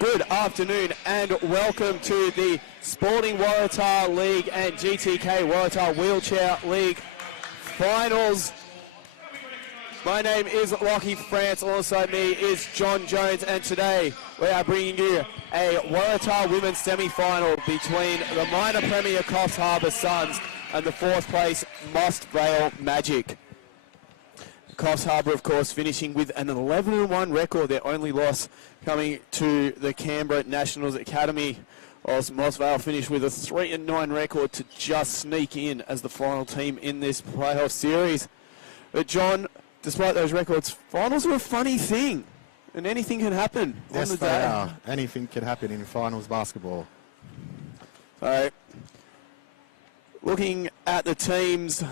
Good afternoon and welcome to the Spalding Waratah League and GTK Waratah Wheelchair League finals. My name is Lockie France, alongside me is John Jones, and today we are bringing you a Waratah Women semi-final between the minor premier Coffs Harbour Suns and the fourth place Moss Vale Magic. Coffs Harbour, of course, finishing with an 11-1 record, their only loss coming to the Canberra Nationals Academy. Whilst Moss Vale finished with a 3-9 record to just sneak in as the final team in this playoff series. But John, despite those records, finals are a funny thing, and anything can happen on the day. Yes, they are. Anything can happen in finals basketball. So, looking at the teams,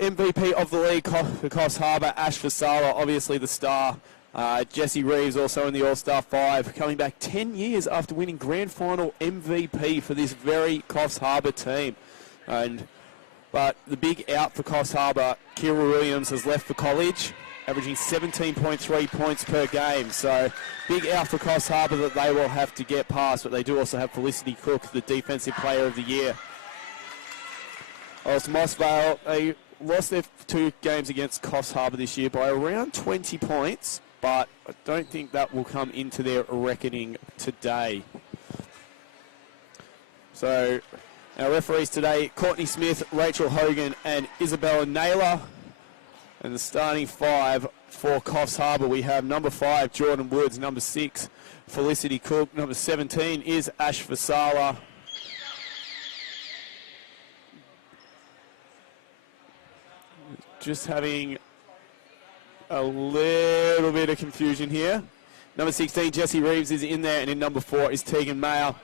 MVP of the league for Coffs Harbour, Ash Fasala, obviously the star. Jesse Reeves also in the All-Star 5, coming back 10 years after winning Grand Final MVP for this very Coffs Harbour team. But the big out for Coffs Harbour, Kira Williams has left for college, averaging 17.3 points per game. So big out for Coffs Harbour that they will have to get past, but they do also have Felicity Cook, the Defensive Player of the Year. Whilst Moss Vale, they lost their 2 games against Coffs Harbour this year by around 20 points, but I don't think that will come into their reckoning today. So our referees today, Courtney Smith, Rachel Hogan and Isabella Naylor. And the starting 5 for Coffs Harbour, we have number 5, Jordan Woods, number 6, Felicity Cook, number 17 is Ash Fasala. Just having a little bit of confusion here. Number 16, Jesse Reeves is in there, and in number 4 is Tegan Mayer.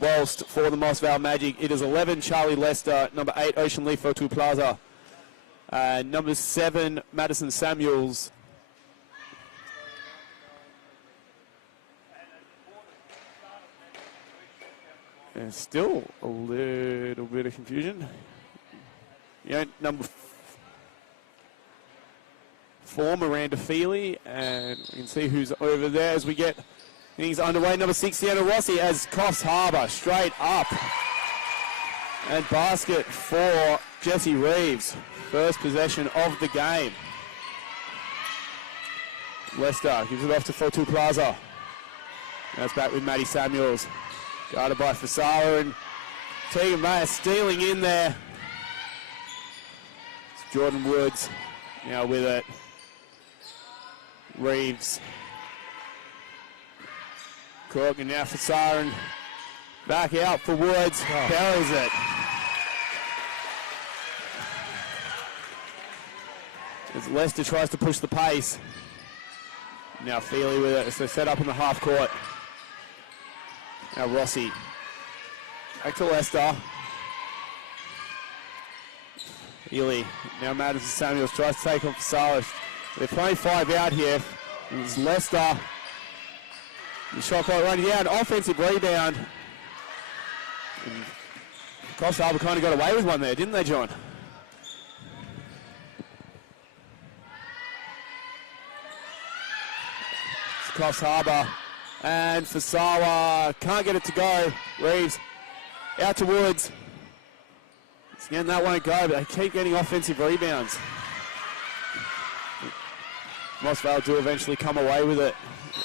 Whilst for the Moss Vale Magic, it is 11, Charlie Lester, number 8, Ocean Leaf Fotu Plaza, number 7, Madison Samuels. And still a little bit of confusion. Number 4, Miranda Feely, and we can see who's over there as we get things underway. Number 6, Sienna Rossi, as Coffs Harbour straight up. And basket for Jesse Reeves. First possession of the game. Lester gives it off to Fotu Plaza. Now it's back with Maddie Samuels. Guarded by Fasala, and Tegan Mayer stealing in there. It's Jordan Woods now with it. Reeves. Cook, and now Fasala, and back out for Woods. Buries it. As Lester tries to push the pace. Now Feely with it as they set up in the half court. Now Rossi. Back to Lester. Feely. Now Madison Samuels tries to take on Fasala. They're playing 5 out here. It's Lester. The shot clock running down. Offensive rebound. And Coffs Harbour kind of got away with one there, didn't they, John? It's Coffs Harbour. And Fasala can't get it to go. Reeves out to Woods. Again, that won't go, but they keep getting offensive rebounds. Moss Vale do eventually come away with it,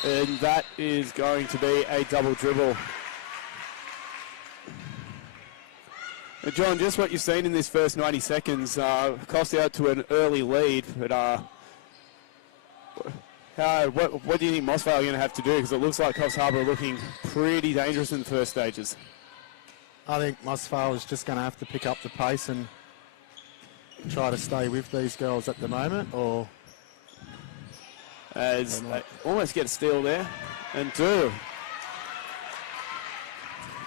and that is going to be a double dribble. Now, John, just what you've seen in this first 90 seconds, Coffs out to an early lead, but what do you think Moss Vale are going to have to do? Because it looks like Coffs Harbour are looking pretty dangerous in the first stages. I think Moss Vale is just going to have to pick up the pace and try to stay with these girls at the moment, or as they almost get a steal there, and do.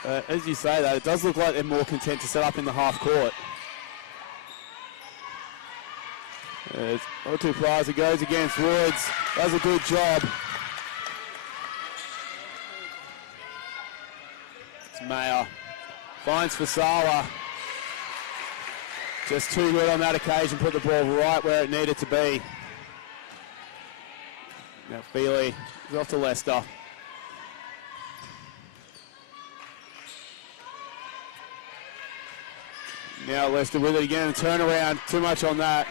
As you say that, it does look like they're more content to set up in the half court. As Fotu Plaza goes against Woods, does a good job. It's Mayer, finds Fasala. Just too good on that occasion, put the ball right where it needed to be. Now Feely is off to Lester. Now Lester with it again, turnaround, too much on that.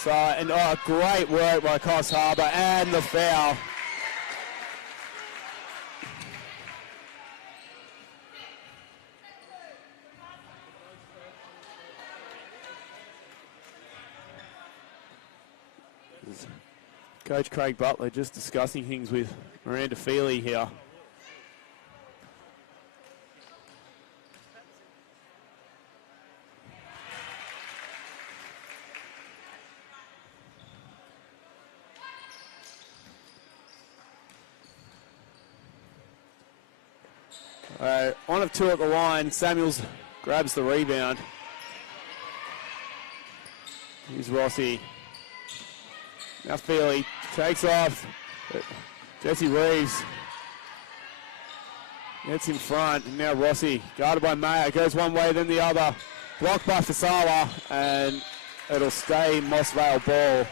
And great work by Coffs Harbour, and the foul. Coach Craig Butler just discussing things with Miranda Feely here. One of two at the line. Samuels grabs the rebound. Here's Rossi. Now Feely takes off. Jesse Reeves gets in front. And now Rossi, guarded by Mayer, goes one way, then the other. Blocked by Fasala, and it'll stay Moss Vale ball.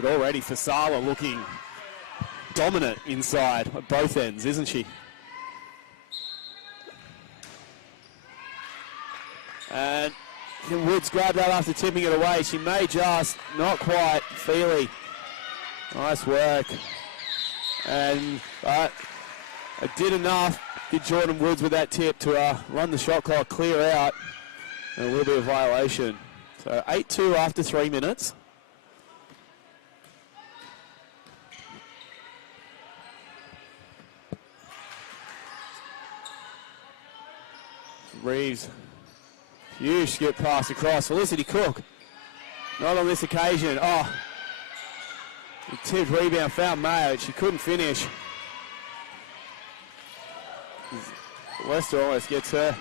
But already Fasala looking dominant inside at both ends, isn't she? And can Woods grab that after tipping it away? She may just, not quite. Feely, nice work. And it did enough, did Jordan Woods with that tip to run the shot clock clear out. And a little bit of violation. So 8-2 after 3 minutes. Reeves, huge skip pass across. Felicity Cook, not on this occasion. Oh, the tip rebound found Mayo. She couldn't finish. Lester almost gets her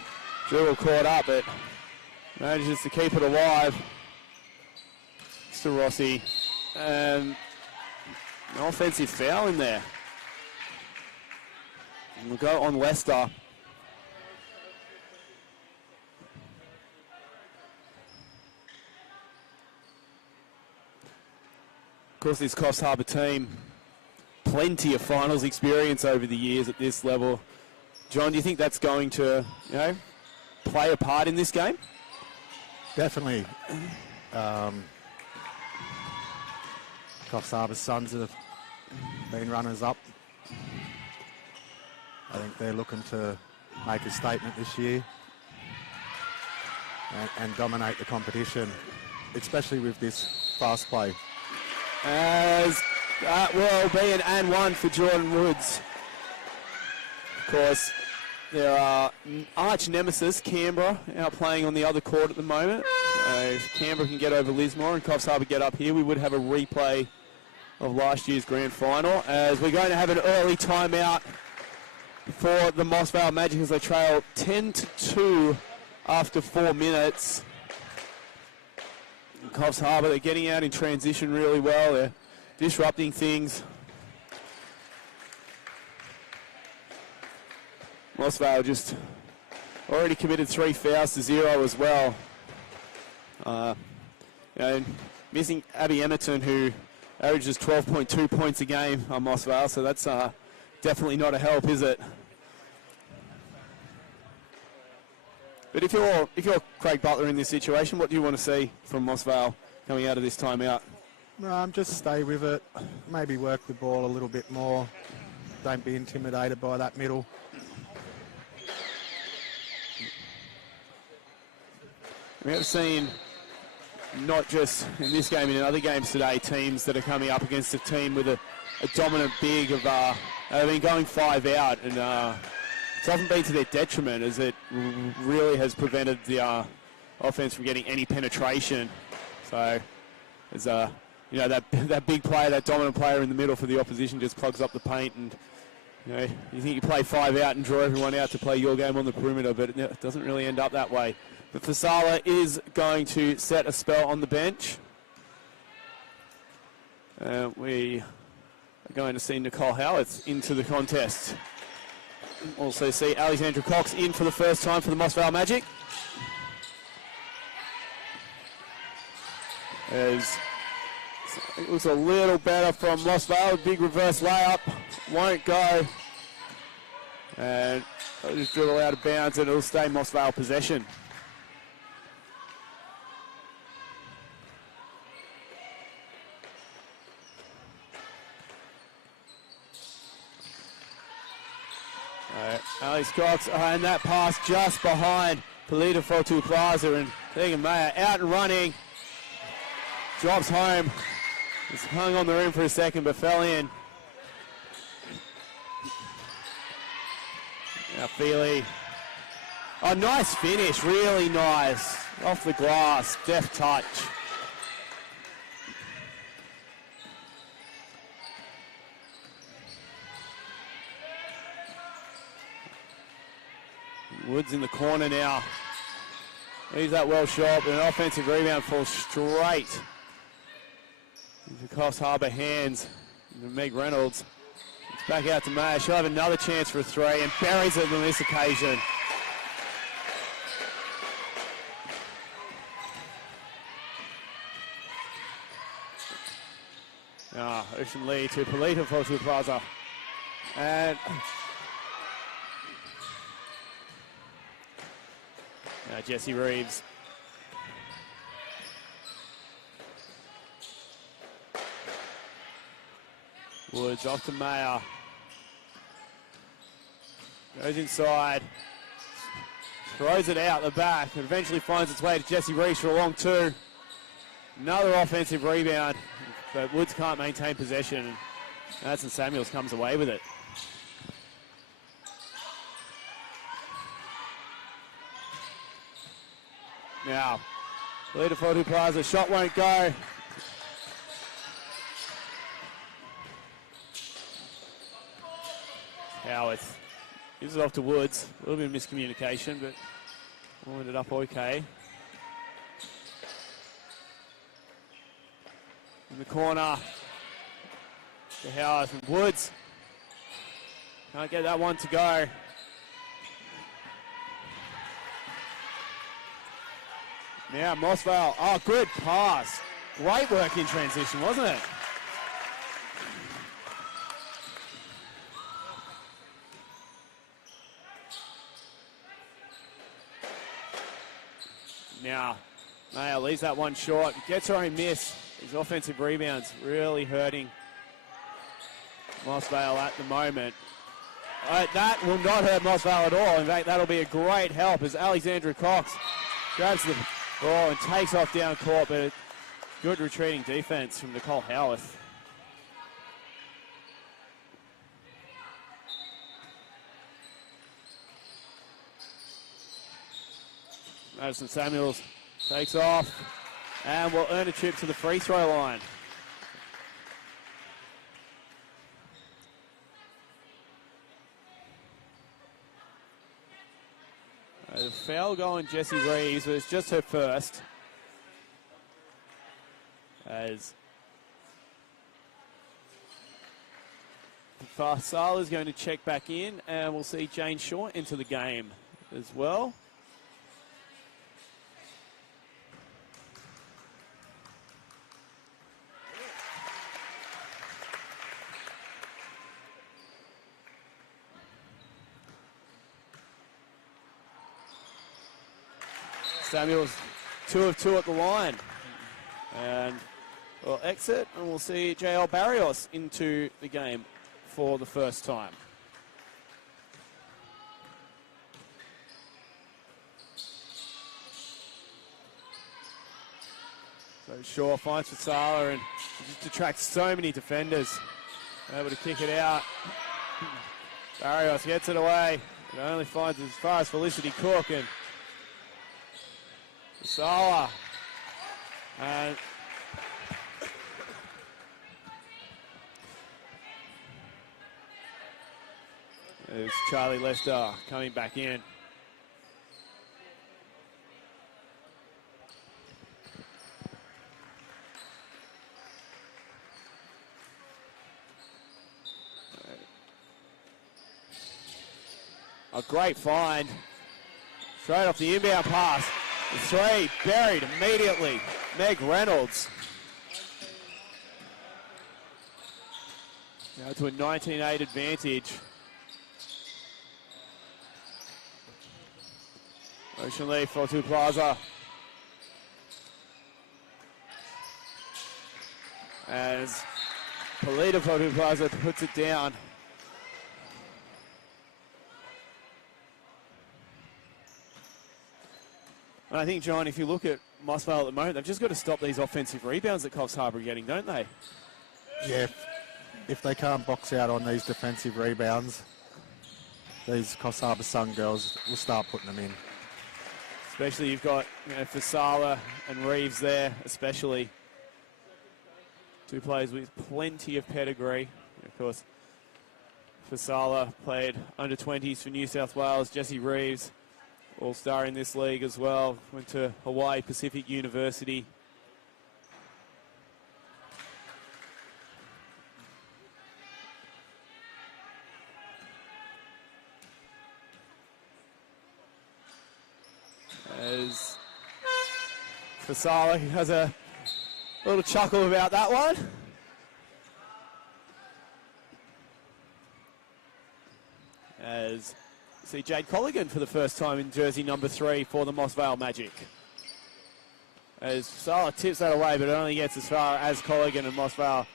dribble caught up, but manages to keep it alive. Mr. Rossi, and an offensive foul in there. And we'll go on Lester. Of course, this Coffs Harbour team, plenty of finals experience over the years at this level. John, do you think that's going to, play a part in this game? Definitely. Coffs Harbour Suns have been runners-up. I think they're looking to make a statement this year and dominate the competition, especially with this fast play. As that will be an and one for Jordan Woods. Of course, there are arch nemesis Canberra out playing on the other court at the moment. If Canberra can get over Lismore and Coffs Harbour get up here, we would have a replay of last year's grand final, as we're going to have an early timeout for the Moss Vale Magic as they trail 10-2 after 4 minutes. Coffs Harbour, they're getting out in transition really well. They're disrupting things. Moss Vale just already committed 3 fouls to 0 as well. Missing Abby Emerton, who averages 12.2 points a game on Moss Vale, so that's definitely not a help, is it? But if you're Craig Butler in this situation, what do you want to see from Moss Vale coming out of this timeout? Just stay with it. Maybe work the ball a little bit more. Don't be intimidated by that middle. We have seen, not just in this game, in other games today, teams that are coming up against a team with a dominant big of, they've been going 5 out, and it's often been to their detriment, as it really has prevented the offense from getting any penetration. So, as that big player, that dominant player in the middle for the opposition just clogs up the paint, and you think you play 5 out and draw everyone out to play your game on the perimeter, but it doesn't really end up that way. But Fasala is going to set a spell on the bench. We are going to see Nicole Howarth into the contest. Also see Alexandra Cox in for the first time for the Moss Vale Magic. As it looks a little better from Moss Vale. Big reverse layup. Won't go. And they'll just dribble out of bounds and it'll stay Moss Vale possession. Alex Cox, and that pass just behind Polita Fotu Plaza, and Tegan Mayer out and running. Drops home. Just hung on the rim for a second, but fell in. Now Feely. Oh, nice finish, really nice. Off the glass, deft touch. Woods in the corner now. Leaves that well shot, but an offensive rebound falls straight into Coffs Harbour hands. Into Meg Reynolds. It's back out to Mayer. She'll have another chance for a three and buries it on this occasion. Ocean Lee to Polita Fotu Plaza. And Jesse Reeves. Woods off to Mayer. Goes inside. Throws it out the back. And eventually finds its way to Jesse Reeves for a long two. Another offensive rebound. But Woods can't maintain possession. Madison Samuels comes away with it. Now, Polita Fotu Plaza, shot won't go. Howarth gives it off to Woods. A little bit of miscommunication, but all ended up okay. In the corner to Howarth and Woods. Can't get that one to go. Now Moss Vale, oh, good pass. Great work in transition, wasn't it? Now, Mayer leaves that one short, gets her own miss. His offensive rebounds really hurting Moss Vale at the moment. That will not hurt Moss Vale at all. In fact, that'll be a great help as Alexandra Cox grabs the ball and takes off down court, but good retreating defense from Nicole Howarth. Madison Samuels takes off and will earn a trip to the free throw line. The foul going Jessie Reeves, but it's just her first. As Farsal is going to check back in, and we'll see Jane Short into the game as well. Samuels 2 of 2 at the line. And we'll exit and we'll see JL Barrios into the game for the first time. So Shaw finds Fasala and just attracts so many defenders. Able to kick it out. Barrios gets it away. It only finds as far as Felicity Cook and Fasala. And there's Charlie Lester coming back in. A great find. Straight off the inbound pass. The three buried immediately. Meg Reynolds. Now to a 19-8 advantage. Unfortunately for Tuplaza. As Polita for Tuplaza puts it down. And I think, John, if you look at Moss Vale at the moment, they've just got to stop these offensive rebounds that Coffs Harbour are getting, don't they? Yeah, if they can't box out on these defensive rebounds, these Coffs Harbour Sun girls will start putting them in. Especially you've got, Fasala and Reeves there, especially. Two players with plenty of pedigree. Of course, Fasala played under 20s for New South Wales. Jesse Reeves, all-star in this league as well. Went to Hawaii Pacific University. As Fasala has a little chuckle about that one. As see Jade Colligan for the first time in jersey number 3 for the Moss Vale Magic. As Fasala tips that away, but it only gets as far as Colligan, and Moss Vale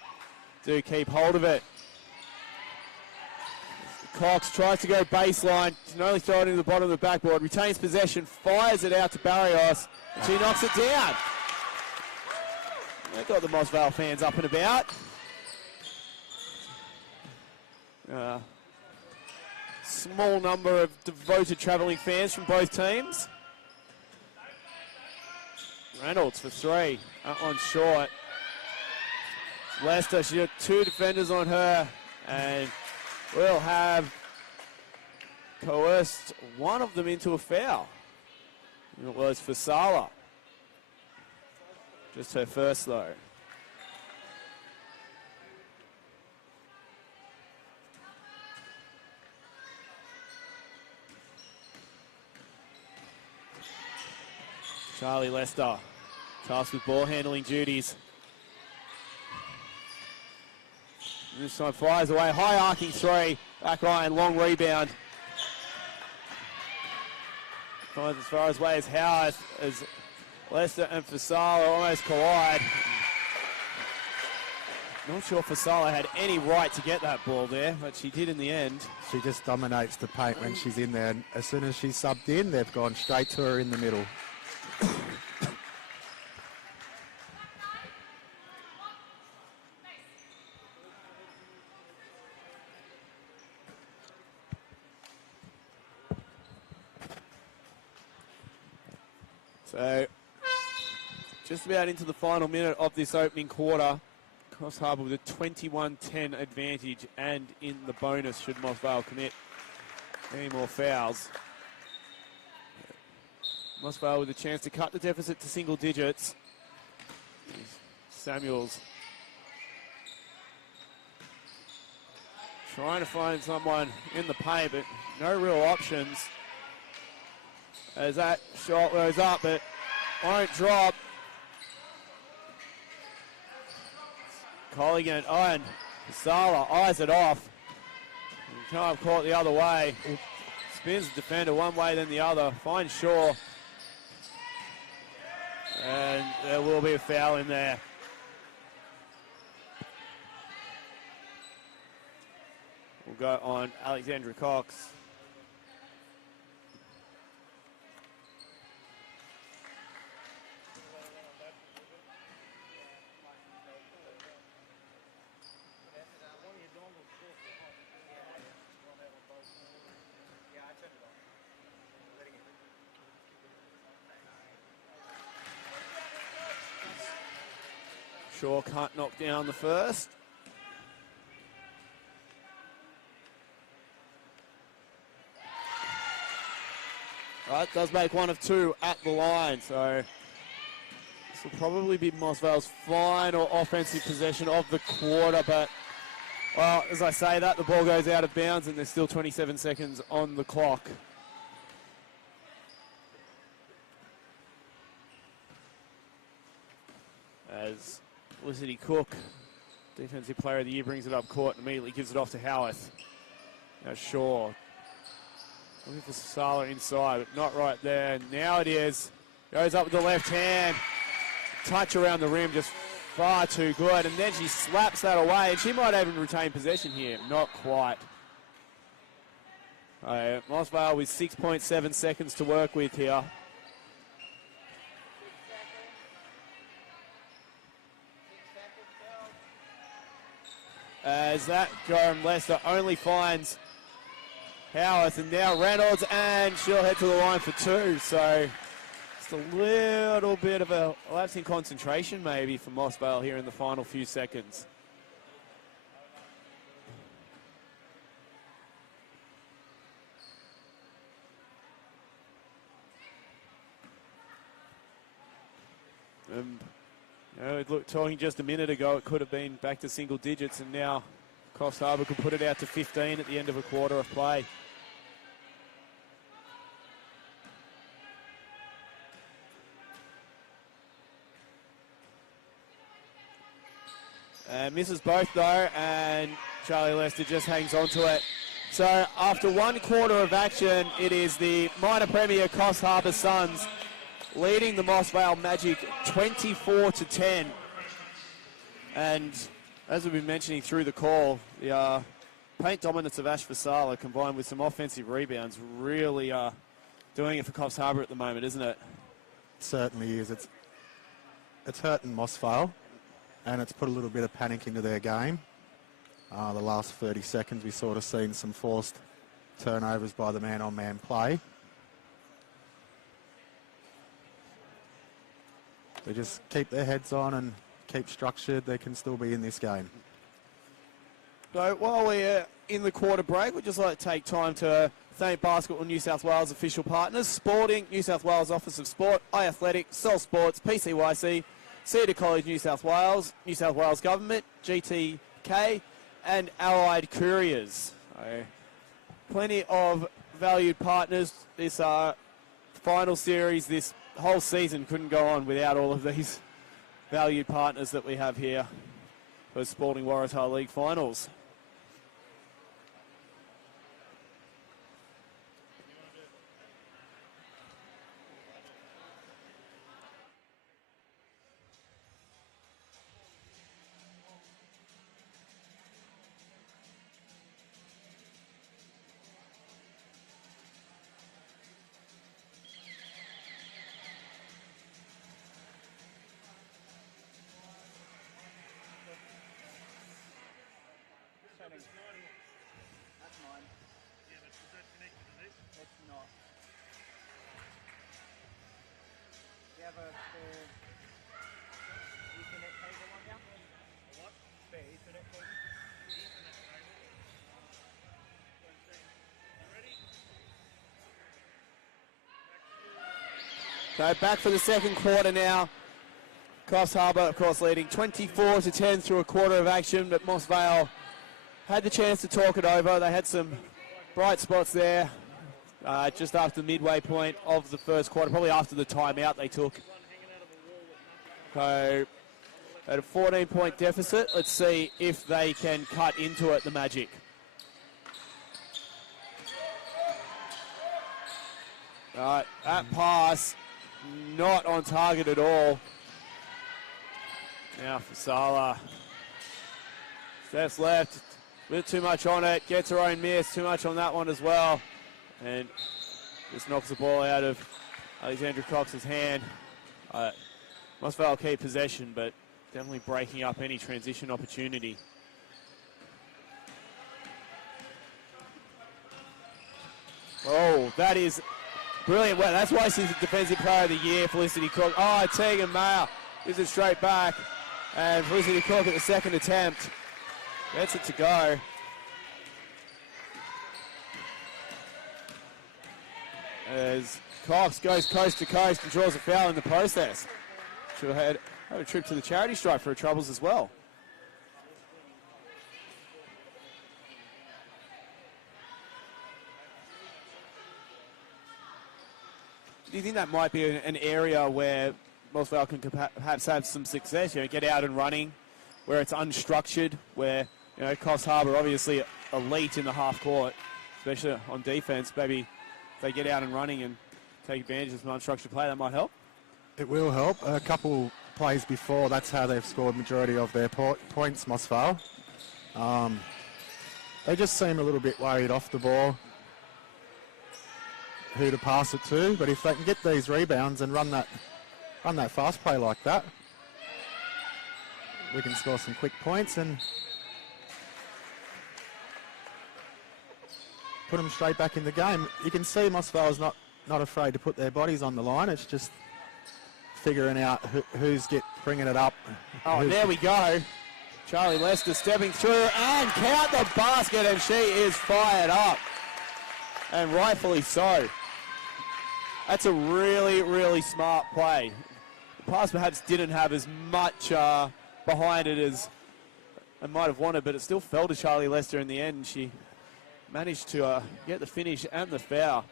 do keep hold of it. Cox tries to go baseline, can only throw it into the bottom of the backboard, retains possession, fires it out to Barrios, and she knocks it down. That got the Moss Vale fans up and about. Small number of devoted travelling fans from both teams. Reynolds for 3, that one's short. Lester, she got 2 defenders on her, and will have coerced one of them into a foul. It was Fasala. Just her first, though. Charlie Lester, tasked with ball handling duties. This time fires away, high arcing 3, back line, long rebound. Finds as far away as Howarth, as Lester and Fasala almost collide. Not sure Fasala had any right to get that ball there, but she did in the end. She just dominates the paint when she's in there. And as soon as she's subbed in, they've gone straight to her in the middle. So, just about into the final minute of this opening quarter. Coffs Harbour with a 21-10 advantage, and in the bonus should Moss Vale commit any more fouls. Moss Vale with a chance to cut the deficit to single digits. Samuels trying to find someone in the paint, but no real options. As that shot goes up, but won't drop. Colligan on. Fasala eyes it off. Kind of caught the other way. Spins the defender one way, then the other. Finds Shaw. And there will be a foul in there. We'll go on Alexandra Cox. Shaw can't knock down the first. Right, does make one of 2 at the line, so this will probably be Moss Vale's final offensive possession of the quarter, but, well, as I say that, the ball goes out of bounds and there's still 27 seconds on the clock. As Felicity Cook, Defensive Player of the Year, brings it up court and immediately gives it off to Howarth. Now Shaw Looking for Sala inside, but not right there. Now it is. Goes up with the left hand. Touch around the rim, just far too good. And then she slaps that away, and she might even retain possession here. Not quite. Moss Vale with 6.7 seconds to work with here. As that Durham Leicester only finds Howarth, and now Reynolds, and she'll head to the line for two. So just a little bit of a lapse in concentration maybe for Moss Vale here in the final few seconds. Talking just a minute ago, it could have been back to single digits, and now Coffs Harbour could put it out to 15 at the end of a quarter of play. Misses both though, and Charlie Lester just hangs on to it. So after one quarter of action, it is the minor premier Coffs Harbour Suns leading the Moss Vale Magic 24-10. And as we've been mentioning through the call, the paint dominance of Ash Vasala combined with some offensive rebounds really doing it for Coffs Harbour at the moment, isn't it? It certainly is. It's hurting Moss Vale, and it's put a little bit of panic into their game. The last 30 seconds, we sort of seen some forced turnovers by the man-on-man play. They just keep their heads on and keep structured. They can still be in this game. So while we're in the quarter break, we'd just like to take time to thank Basketball New South Wales official partners: Spalding, New South Wales Office of Sport, iAthletic, Sol Sports, PCYC, Cedar College New South Wales Government, GTK, and Allied Couriers. So, plenty of valued partners. This final series, this whole season couldn't go on without all of these valued partners that we have here for Spalding Waratah League finals. So back for the second quarter now. Coffs Harbour, of course, leading 24-10 through a quarter of action, but Moss Vale had the chance to talk it over. They had some bright spots there just after the midway point of the first quarter, probably after the timeout they took. So at a 14-point deficit, let's see if they can cut into it, the Magic. All right, that pass not on target at all. Now for Sala. Steps left, a bit too much on it, gets her own miss, too much on that one as well. And just knocks the ball out of Alexandra Cox's hand. Moss Vale keep possession, but definitely breaking up any transition opportunity. Oh, that is brilliant. Well, that's why she's the Defensive Player of the Year, Felicity Cook. Oh, Tegan Mayer gives it straight back. And Felicity Cook at the second attempt gets it to go. As Cox goes coast to coast and draws a foul in the process. She'll have a trip to the charity stripe for her troubles as well. Do you think that might be an area where Moss Vale can perhaps have some success? You know, get out and running, where it's unstructured, where, you know, Coffs Harbour obviously elite in the half court, especially on defense. Maybe if they get out and running and take advantage of some unstructured play, that might help. It will help. A couple plays before, that's how they've scored majority of their points, Moss Vale. They just seem a little bit worried off the ball who to pass it to, but if they can get these rebounds and run that fast play like that, we can score some quick points and put them straight back in the game. You can see Moss Vale's not afraid to put their bodies on the line. It's just figuring out who's bringing it up. Oh, there we go. Charlie Lester stepping through and count the basket, and she is fired up. And rightfully so. That's a really, really smart play. The pass perhaps didn't have as much behind it as I might have wanted, but it still fell to Charlie Lester in the end, and she managed to get the finish and the foul.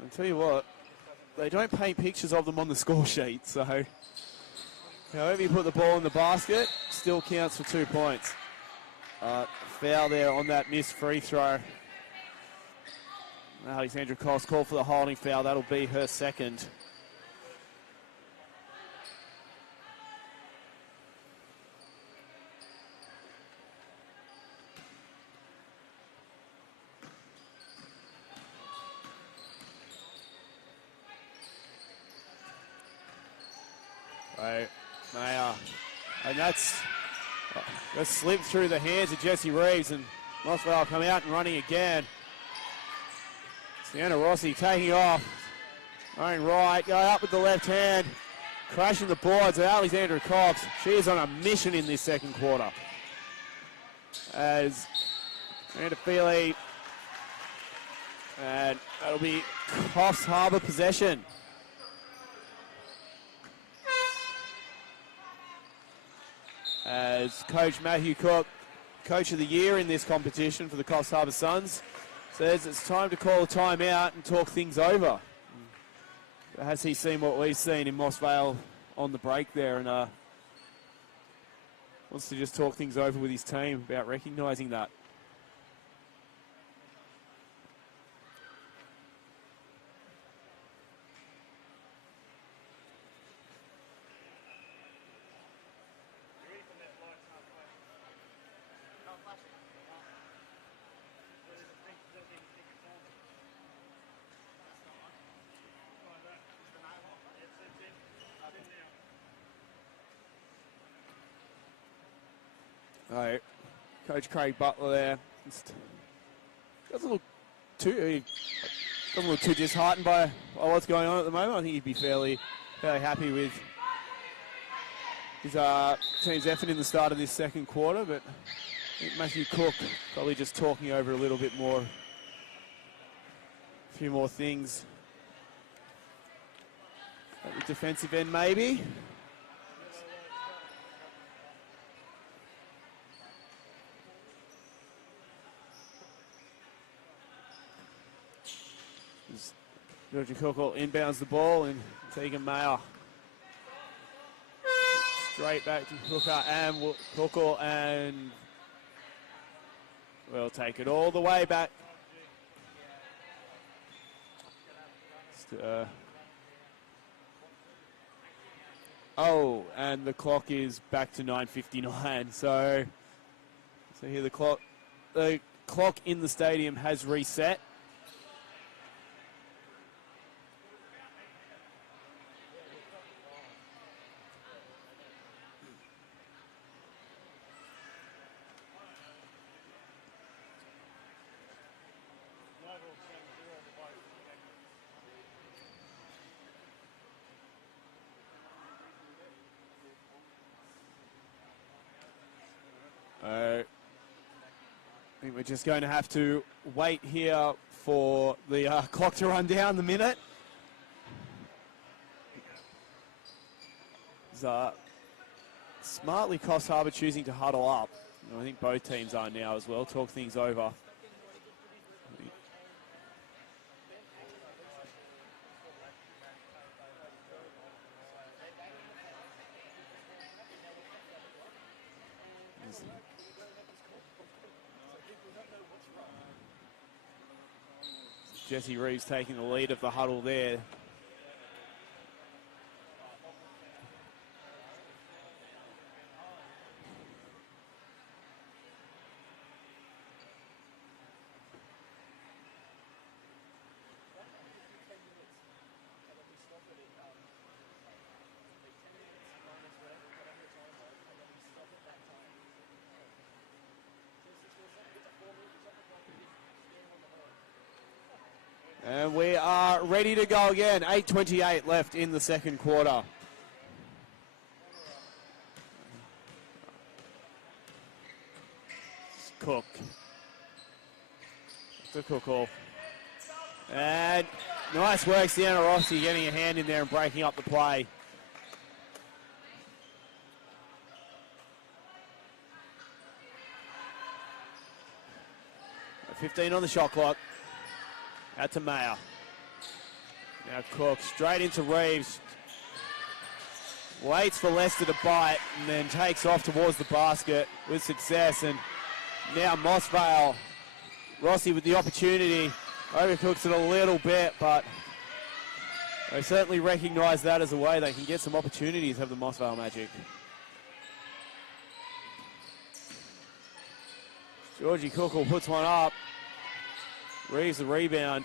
I'll tell you what, they don't paint pictures of them on the score sheet, so however you put the ball in the basket, still counts for 2 points. Foul there on that missed free throw. Alexandra Coffs called for the holding foul. That'll be her second. Right, Mayer, and that's slipped through the hands of Jesse Reeves, and Moss Vale come out and running again. Sienna Rossi taking off, going right, going up with the left hand, crashing the boards. Alexandra Cox, she is on a mission in this second quarter. As Amanda Feely, and that'll be Coffs Harbour possession. As Coach Matthew Cook, Coach of the Year in this competition for the Coffs Harbour Suns, says it's time to call a timeout and talk things over. Has he seen what we've seen in Moss Vale on the break there, and wants to just talk things over with his team about recognising that. Right. Coach Craig Butler there. Got a little too disheartened by what's going on at the moment. I think he'd be fairly happy with his team's effort in the start of this second quarter, but I think Matthew Cook probably just talking over a little bit more, a few more things at the defensive end maybe. Georgia Cookle inbounds the ball, and Tegan Mayer straight back to Hooker and Cookle, and we'll take it all the way back. And the clock is back to 9:59. So here the clock in the stadium has reset. I think we're just going to have to wait here for the clock to run down the minute. Smartly, Coffs Harbour choosing to huddle up. I think both teams are now as well. Talk things over. Jesse Reeves taking the lead of the huddle there. And we are ready to go again. 8:28 left in the second quarter. Cook. It's a Cook all. And nice work, Sienna Rossi getting a hand in there and breaking up the play. At 15 on the shot clock. Out to Mayer. Now Cook straight into Reeves. Waits for Lester to bite and then takes off towards the basket with success. And now Moss Vale. Rossi with the opportunity. Overcooks it a little bit, but they certainly recognise that as a way they can get some opportunities, have the Moss Vale Magic. Georgie Cookle puts one up. Reeves the rebound.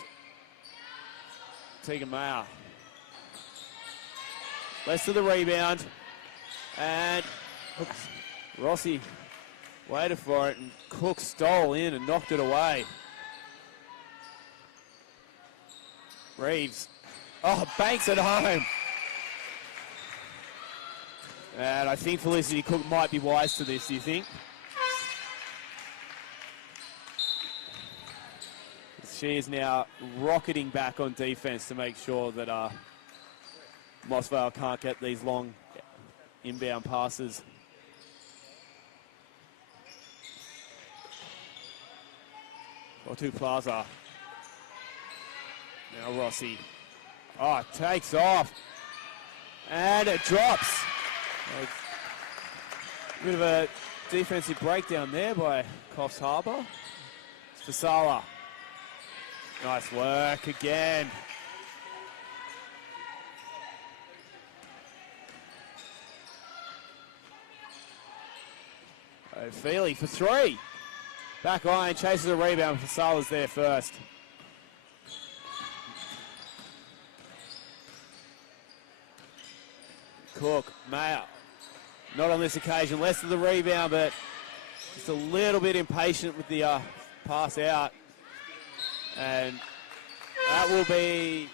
Tegan Mayer. Lester the rebound. And Rossi waited for it and Cook stole in and knocked it away. Reeves. Oh, banks it home. And I think Felicity Cook might be wise to this, do you think? She is now rocketing back on defense to make sure that Moss Vale can't get these long inbound passes. Or Plaza. Now Rossi. Oh, it takes off. And it drops. A bit of a defensive breakdown there by Coffs Harbour. It's Fasala. Nice work again. Feely for three. Back line, chases a rebound. Fasala's there first. Cook, Mayer. Not on this occasion. Less of the rebound, but just a little bit impatient with the pass out. And that will be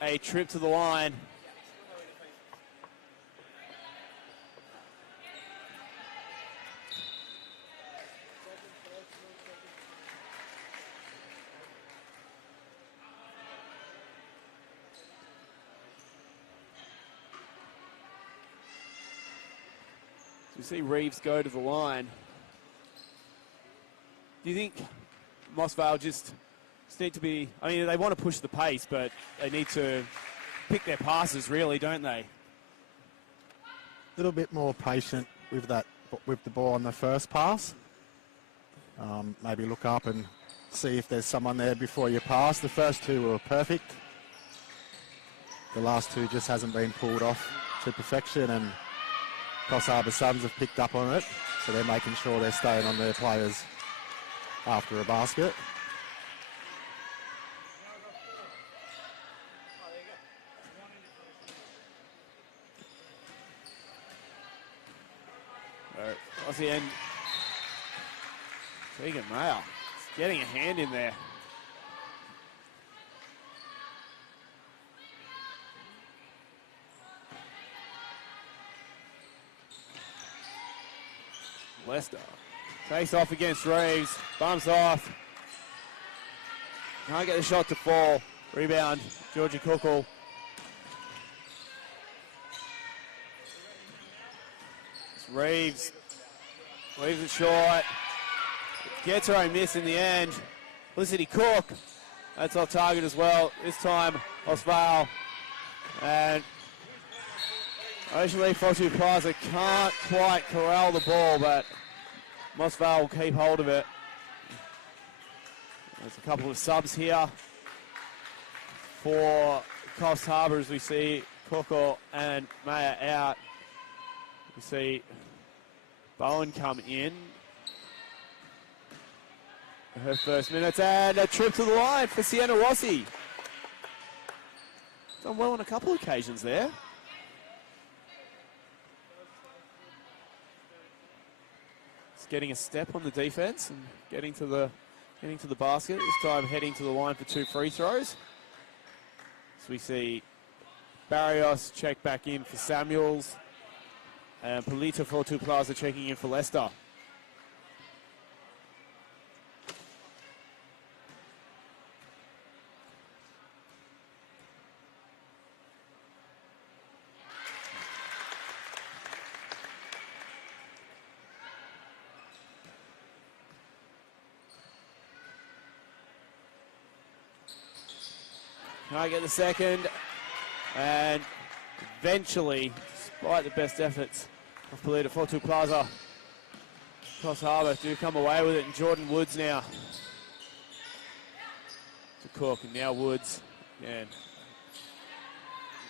a trip to the line. So you see Reeves go to the line. Do you think Moss Vale just need to be, I mean, they want to push the pace, but they need to pick their passes, really, don't they? A little bit more patient with that, with the ball on the first pass. Maybe look up and see if there's someone there before you pass. The first two were perfect. The last two just hasn't been pulled off to perfection, and Coffs Harbour Suns have picked up on it, so they're making sure they're staying on their players after a basket. Aussie and Tegan Mayer getting a hand in there. Lester takes off against Reeves, bumps off. Can't get the shot to fall. Rebound, Georgie Cookle. Reeves leaves it short. Gets her own miss in the end. Felicity Cook, that's off target as well. This time, Moss Vale. And Ocean Leaf Fotu Plaza can't quite corral the ball, but Moss Vale will keep hold of it. There's a couple of subs here. for Coffs Harbour as we see Coco and Maya out. We see Bowen come in. Her first minutes and a trip to the line for Sienna Rossi. Done well on a couple of occasions there. It's getting a step on the defense and getting to the basket. This time heading to the line for 2 free throws. So we see Barrios check back in for Samuels. And Polita Fortu Plaza checking in for Leicester. Can I get the second? And eventually, despite the best efforts of Polita Fortu Plaza, Coffs Harbour do come away with it. And Jordan Woods now to Cook, and now Woods again.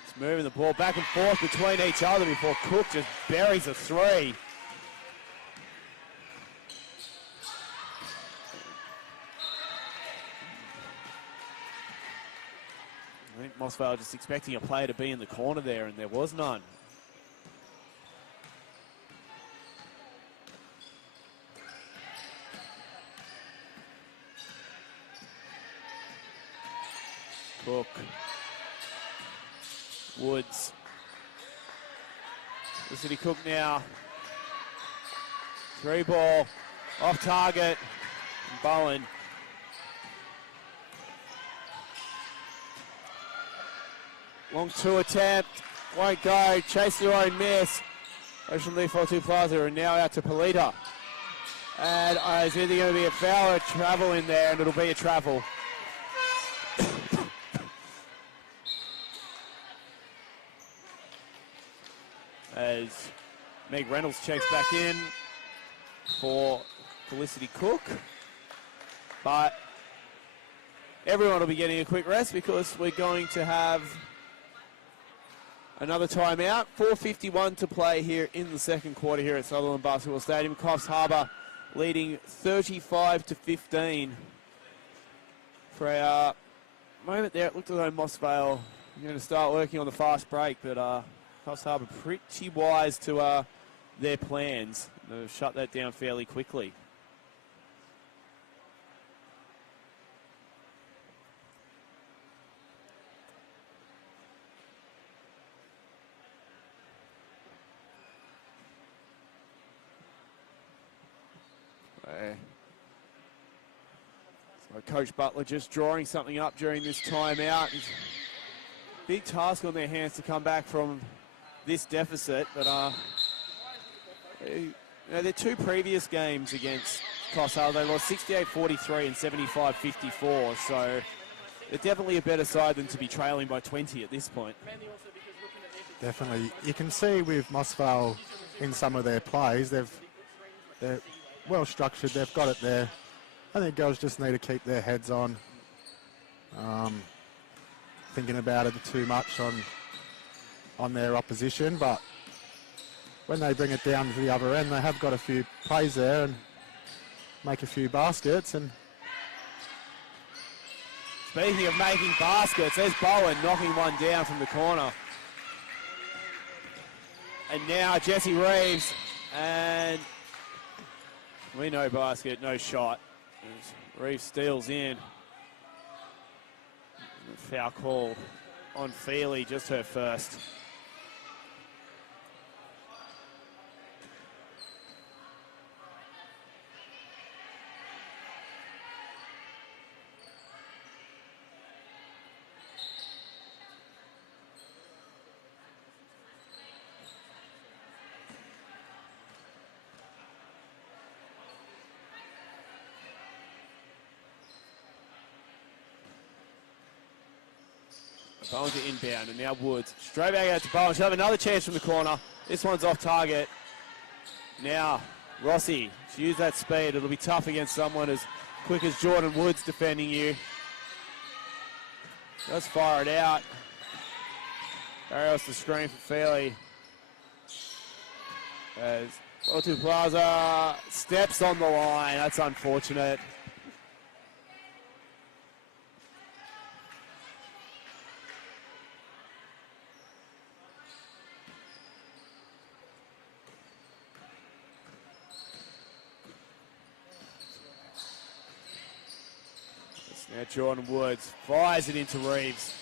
It's moving the ball back and forth between each other before Cook just buries a 3. I think Moss Vale just expecting a player to be in the corner there, and there was none. Cook. Woods. Felicity Cook now. 3 ball. Off target. And Bowen. Long 2 attempt, won't go, chase your own miss. Ocean Leaf Fortu Plaza are now out to Polita. And it's either going to be a foul or a travel in there, and it'll be a travel. As Meg Reynolds checks back in for Felicity Cook. But everyone will be getting a quick rest because we're going to have another timeout. 4:51 to play here in the second quarter here at Sutherland Basketball Stadium. Coffs Harbour leading 35-15. For a moment there, it looked as though Moss Vale are going to start working on the fast break, but Coffs Harbour pretty wise to their plans. They've shut that down fairly quickly. So Coach Butler just drawing something up during this timeout. Big task on their hands to come back from this deficit, but their 2 previous games against Coffs Harbour, they lost 68-43 and 75-54, so they're definitely a better side than to be trailing by 20 at this point. Definitely. You can see with Moss Vale in some of their plays, they're well structured, they've got it there. I think girls just need to keep their heads on. Thinking about it too much on their opposition, but when they bring it down to the other end, they have got a few plays there and make a few baskets. And speaking of making baskets, there's Bowen knocking one down from the corner. And now Jesse Reeves, and we know basket, no shot. As Reeves steals in. Foul call on Feely, just her first. Bowen to inbound, and now Woods. Straight back out to Bowen. She'll have another chance from the corner. This one's off target. Now, Rossi, she used that speed. It'll be tough against someone as quick as Jordan Woods defending you. Let's fire it out. Barrios the screen for Fairley. As Waratah Plaza steps on the line. That's unfortunate. Now Jordan Woods fires it into Reeves.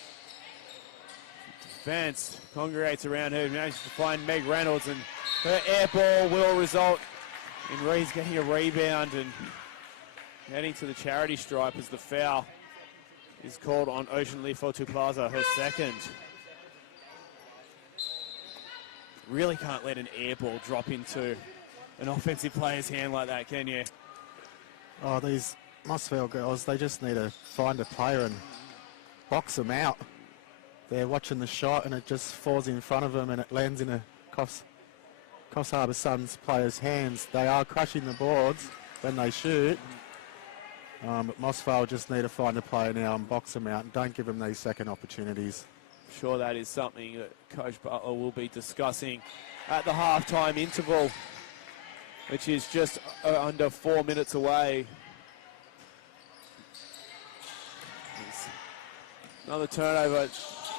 Defense congregates around her, manages to find Meg Reynolds, and her air ball will result in Reeves getting a rebound and heading to the charity stripe as the foul is called on Ocean Lee Waratah Plaza, her second. Really can't let an air ball drop into an offensive player's hand like that, can you? Oh, these Moss Vale girls, they just need to find a player and box them out. They're watching the shot and it just falls in front of them and it lands in a Coffs Harbour Suns player's hands. They are crushing the boards when they shoot. But Moss Vale just need to find a player now and box them out and don't give them these second opportunities. I'm sure that is something that Coach Butler will be discussing at the halftime interval, which is just under 4 minutes away. Another turnover.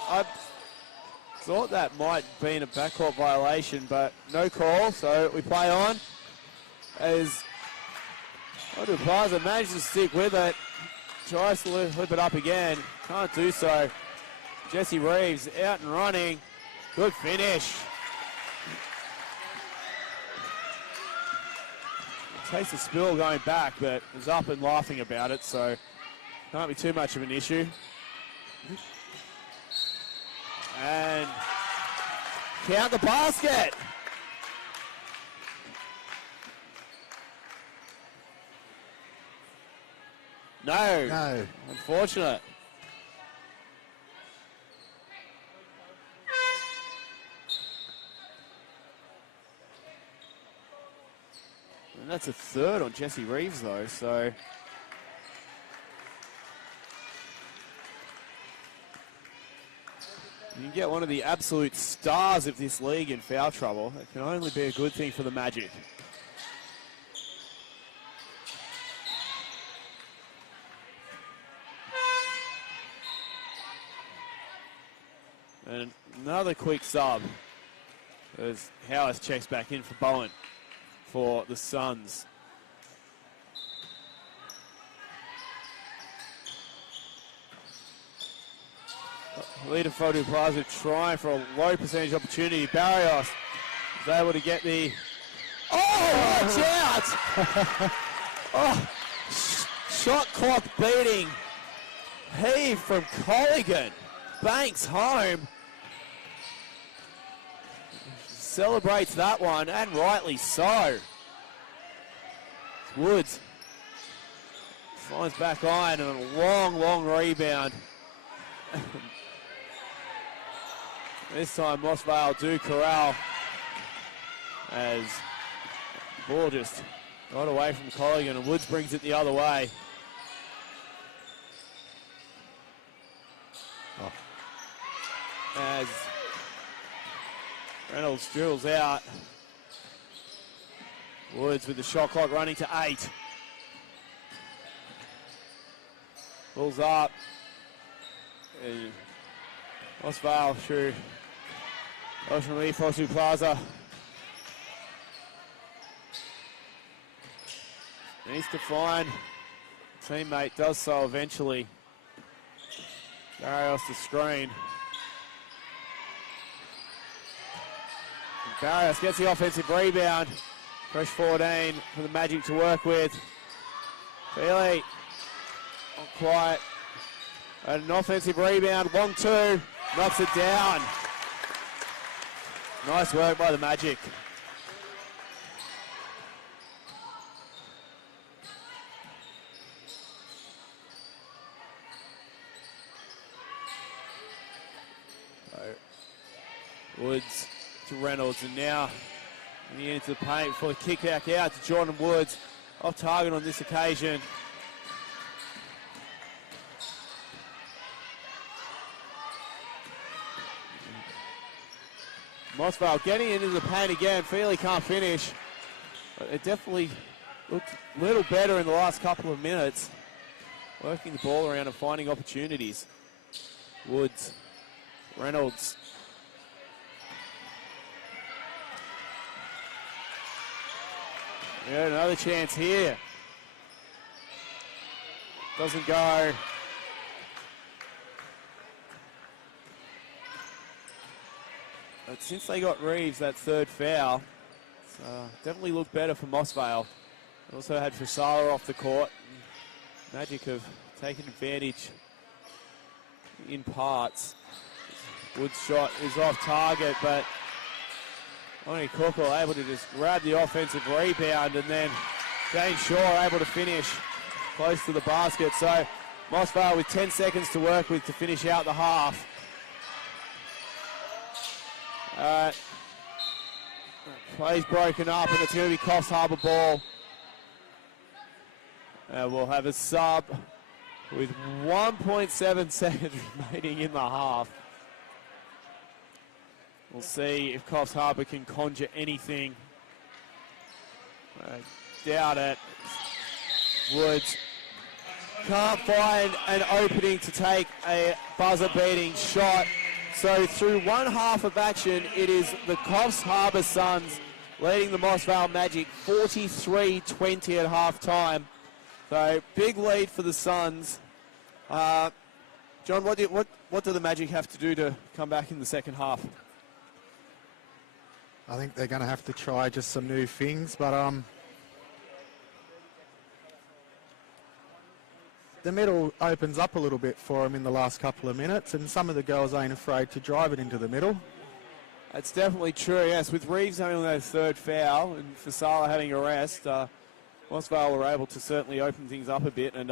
I thought that might have been a backcourt violation, but no call, so we play on. As Waratah Plaza manages to stick with it, tries to flip it up again, can't do so. Jesse Reeves out and running, good finish. Takes a spill going back, but is up and laughing about it, so can't be too much of an issue. And count the basket. No. Unfortunate. And that's a third on Jesse Reeves, though, so. You can get one of the absolute stars of this league in foul trouble. It can only be a good thing for the Magic. And another quick sub as Howes checks back in for Bowen for the Suns. Leader Waratah Plaza trying for a low percentage opportunity. Barrios is able to get the... Oh, watch out! Oh, shot clock beating. Heave from Colligan. Banks home. Celebrates that one, and rightly so. Woods finds back iron and a long rebound. This time Moss Vale do corral as the ball just got away from Colligan and Woods brings it the other way. Oh. As Reynolds drills out. Woods with the shot clock running to 8. Pulls up. Moss Vale through Ocean Lee Waratah Plaza. Needs to find a teammate, does so eventually. Barrios the screen. And Barrios gets the offensive rebound. Fresh 14 for the Magic to work with. Feely, not quite. And an offensive rebound, 1-2, knocks it down. Nice work by the Magic. So, Woods to Reynolds, and now into the paint before the kick back out to Jordan Woods. Off target on this occasion. Moss Vale getting into the paint again. Feely can't finish. But it definitely looked a little better in the last couple of minutes. Working the ball around and finding opportunities. Woods, Reynolds. Yeah, another chance here. Doesn't go. But since they got Reeves, that third foul, definitely looked better for Moss Vale. Also had Fasala off the court. Magic have taken advantage in parts. Wood's shot is off target, but only Cookle able to just grab the offensive rebound, and then Jane Shaw able to finish close to the basket. So Moss Vale with 10 seconds to work with to finish out the half. Play's broken up, and it's going to be Coffs Harbour ball. We'll have a sub with 1.7 seconds remaining in the half. We'll see if Coffs Harbour can conjure anything. I doubt it. Woods can't find an opening to take a buzzer-beating shot. So through one half of action, it is the Coffs Harbour Suns leading the Moss Vale Magic 43-20 at half-time. So big lead for the Suns. John, what do the Magic have to do to come back in the second half? I think they're going to have to try just some new things, but the middle opens up a little bit for them in the last couple of minutes, and some of the girls ain't afraid to drive it into the middle. That's definitely true, yes. With Reeves having that third foul and Fasala having a rest, Moss Vale were able to certainly open things up a bit, and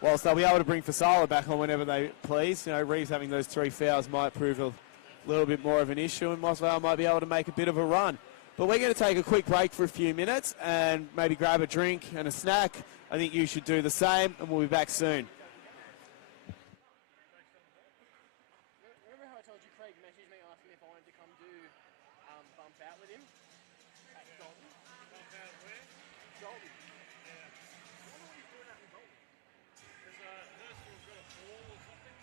whilst they'll be able to bring Fasala back on whenever they please, Reeves having those 3 fouls might prove a little bit more of an issue, and Moss Vale might be able to make a bit of a run. But we're going to take a quick break for a few minutes and maybe grab a drink and a snack. I think you should do the same, and we'll be back soon. Remember how I told you Craig messaged me asking if I wanted to come do bump out with him at Dalton? Bump out where? Dalton. Yeah. I wonder what he's doing out in Dalton. There's Hurstville's got a ball or something.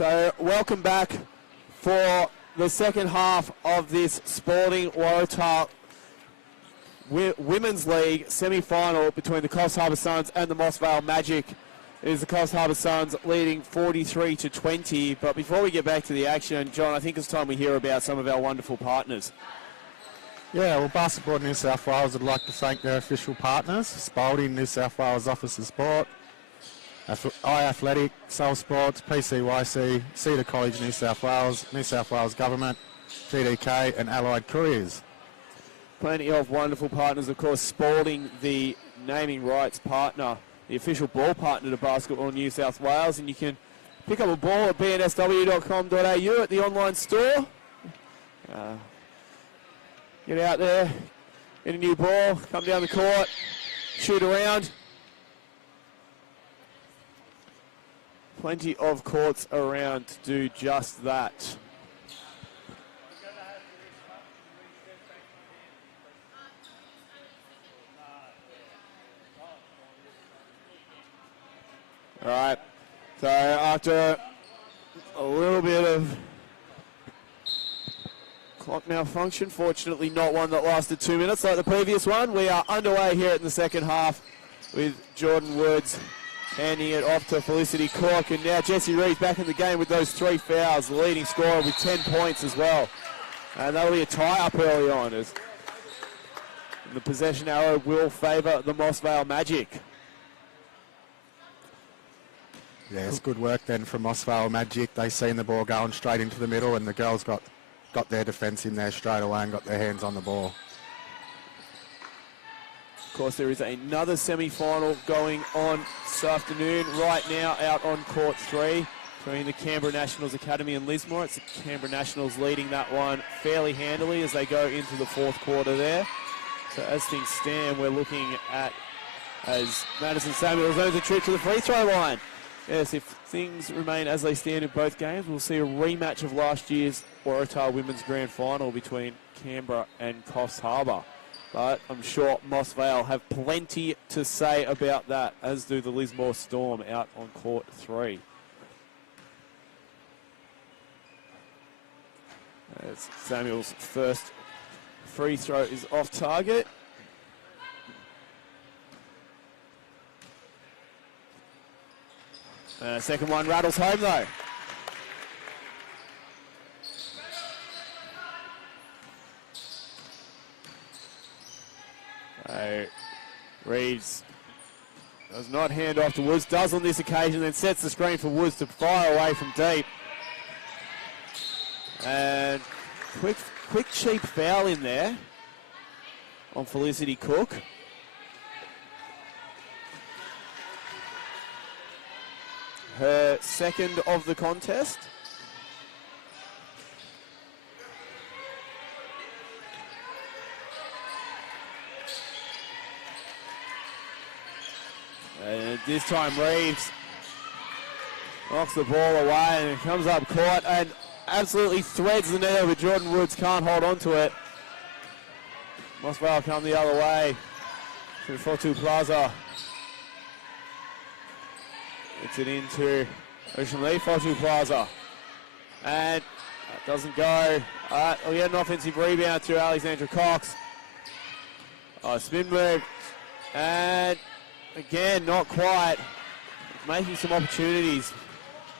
So welcome back for the second half of this Spalding Waratah Women's League semi-final between the Coffs Harbour Suns and the Moss Vale Magic. It is the Coffs Harbour Suns leading 43-20. But before we get back to the action, John, I think it's time we hear about some of our wonderful partners. Yeah, well, Basketball New South Wales would like to thank their official partners, Spalding New South Wales Office of Sport, iAthletic, Soul Sports, PCYC, Cedar College New South Wales Government, GDK and Allied Couriers. Plenty of wonderful partners, of course. Spalding, the naming rights partner, the official ball partner to Basketball New South Wales, and you can pick up a ball at bnsw.com.au at the online store. Get out there, get a new ball, come down the court, shoot around. Plenty of courts around to do just that. All right, so after a little bit of clock malfunction, fortunately not one that lasted 2 minutes like the previous one, we are underway here in the second half with Jordan Woods handing it off to Felicity Cook, and now Jessie Reed's back in the game with those 3 fouls, the leading scorer with 10 points as well. And that'll be a tie-up early on as the possession arrow will favour the Moss Vale Magic. Yeah, it's good work then from Moss Vale Magic. They seen the ball going straight into the middle, and the girls got their defence in there straight away and got their hands on the ball. Of course, there is another semi-final going on this afternoon right now out on court 3 between the Canberra Nationals Academy and Lismore. It's the Canberra Nationals leading that one fairly handily as they go into the fourth quarter there. So as things stand, we're looking at as Madison Samuels owns a trip to the free throw line. Yes, if things remain as they stand in both games, we'll see a rematch of last year's Waratah Women's Grand Final between Canberra and Coffs Harbour. But I'm sure Moss Vale have plenty to say about that, as do the Lismore Storm out on court 3. As Samuel's first free throw is off target. Second one rattles home though. Reeves does not hand off to Woods, does on this occasion, then sets the screen for Woods to fire away from deep. And quick cheap foul in there on Felicity Cook. Her second of the contest. And this time Reeves knocks the ball away and it comes up court and absolutely threads the net, but Jordan Woods can't hold on to it. Moss Vale come the other way to Fortu Plaza. Gets it into Ocean Lee, Fortu Plaza. And that doesn't go. We'll get an offensive rebound to Alexandra Cox. Spin move. And again, not quite. Making some opportunities.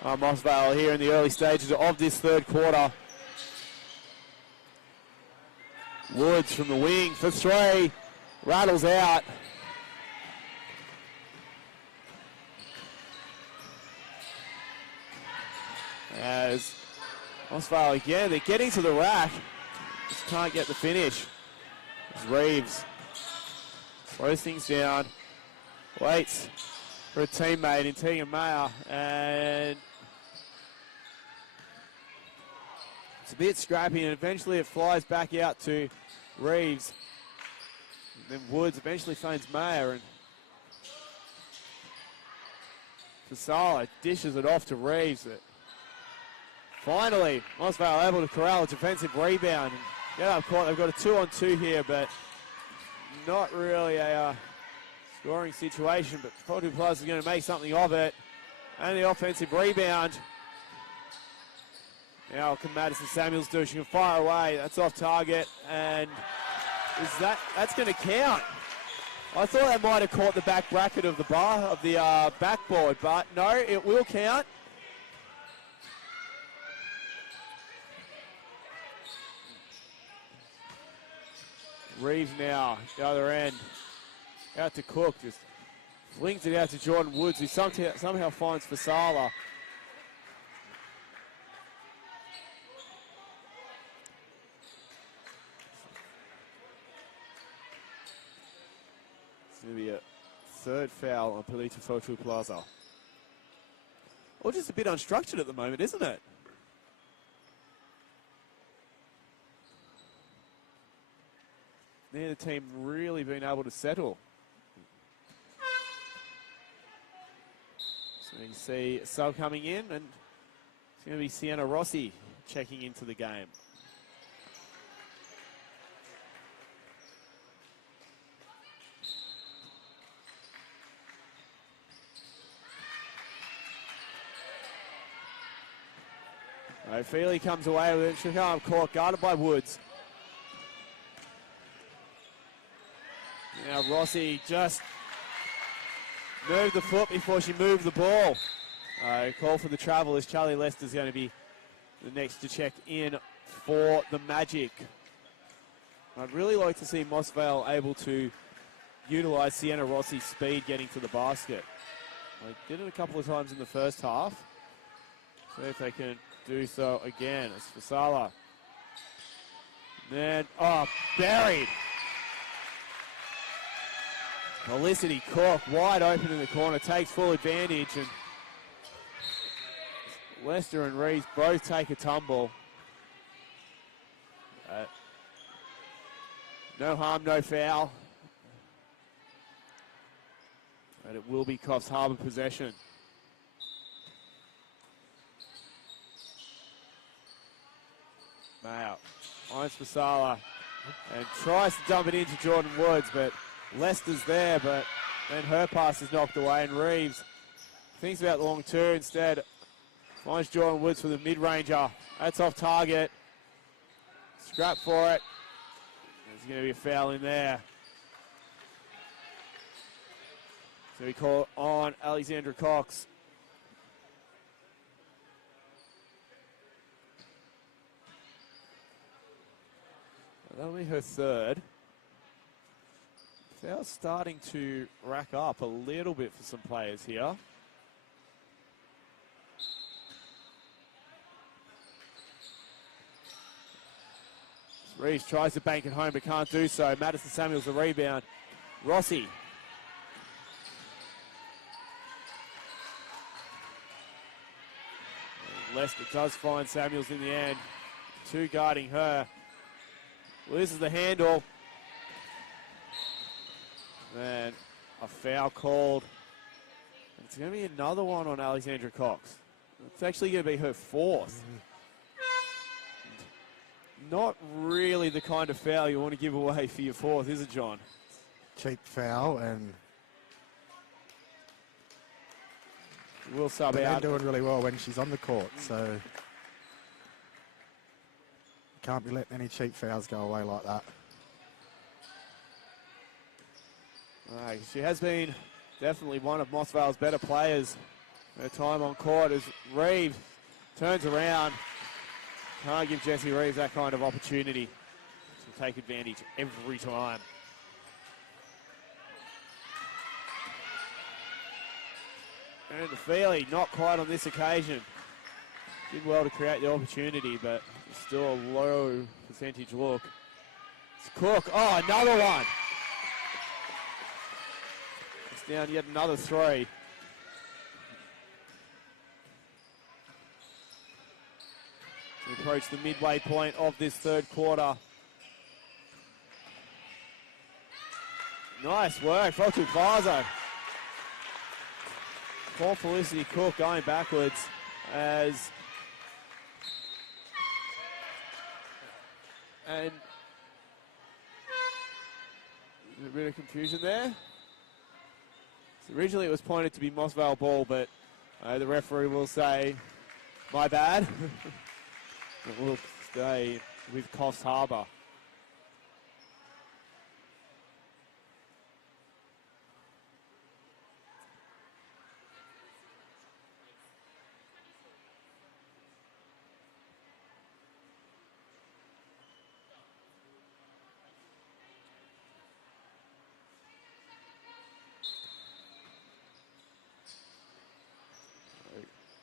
Moss Vale here in the early stages of this third quarter. Woods from the wing for 3. Rattles out. As Moss Vale again, they're getting to the rack. Just can't get the finish. As Reeves slows things down. Waits for a teammate in Tegan Mayer, and it's a bit scrappy, and eventually it flies back out to Reeves. And then Woods eventually finds Mayer, and Fasala dishes it off to Reeves. Finally, Moss Vale able to corral a defensive rebound and get up court. They've got a 2-on-2 here, but not really a scoring situation, but Fortu Plaza is going to make something of it. And the offensive rebound Now what can Madison Samuels do? She can fire away. That's off target, and that's going to count. I thought that might have caught the back bracket of the backboard, but no, it will count. Reeves now, the other end. Out to Cook, just flings it out to Jordan Woods, who somehow finds Fasala. It's going to be a third foul on Pelita Fotu Plaza. Or just a bit unstructured at the moment, isn't it? Neither team really been able to settle. So you see a sub coming in, and it's going to be Sienna Rossi checking into the game. Feely comes away with it. She'll come up court, guarded by Woods. Now Rossi just moved the foot before she moved the ball. Call for the travel as Charlie Lester's going to be the next to check in for the Magic. I'd really like to see Moss Vale able to utilise Sienna Rossi's speed getting to the basket. They did it a couple of times in the first half. See if they can do so again. It's Fasala. Then, buried. Felicity Cook wide open in the corner, takes full advantage, and Lester and Reeves both take a tumble. No harm, no foul. And it will be Coffs Harbour possession. Mayo finds Fasala and tries to dump it into Jordan Woods, but Lester's there, but then her pass is knocked away, and Reeves thinks about the long two instead. Finds Jordan Woods for the mid-ranger. That's off target. Scrap for it. There's going to be a foul in there. So we call it on Alexandra Cox. That'll be her third. Foul's starting to rack up a little bit for some players here. Reeves tries to bank it home but can't do so. Madison Samuels the rebound. Rossi. Lester does find Samuels in the end. Two guarding her. Loses the handle. And a foul called. It's going to be another one on Alexandra Cox. It's actually going to be her fourth. Not really the kind of foul you want to give away for your fourth, is it, John? Cheap foul, and we'll sub they're out. doing really well when she's on the court, so can't be letting any cheap fouls go away like that. She has been definitely one of Moss Vale's better players. Her time on court as Reeves turns around. Can't give Jessie Reeves that kind of opportunity. She'll take advantage every time. And the Feely, not quite on this occasion. Did well to create the opportunity, but still a low percentage look. It's Cook. Oh, another one. It's down yet another three. We approach the midway point of this third quarter. Nice work, Fotu Plaza. Poor Felicity Cook going backwards as and a bit of confusion there. So originally it was pointed to be Moss Vale ball, but the referee will say, my bad. It will stay with Coffs Harbour.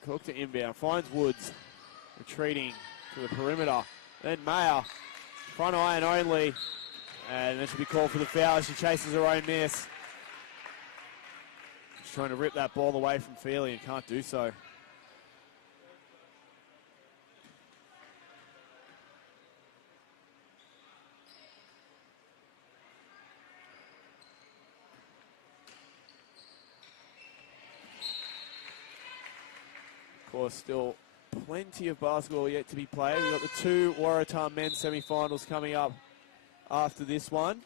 Cook to inbound, finds Woods, retreating to the perimeter. Then Mayer, front iron only, and that should be called for the foul. She chases her own miss. She's trying to rip that ball away from Feely and can't do so. Of course, still plenty of basketball yet to be played. We've got the two Waratah men's semi-finals coming up after this one.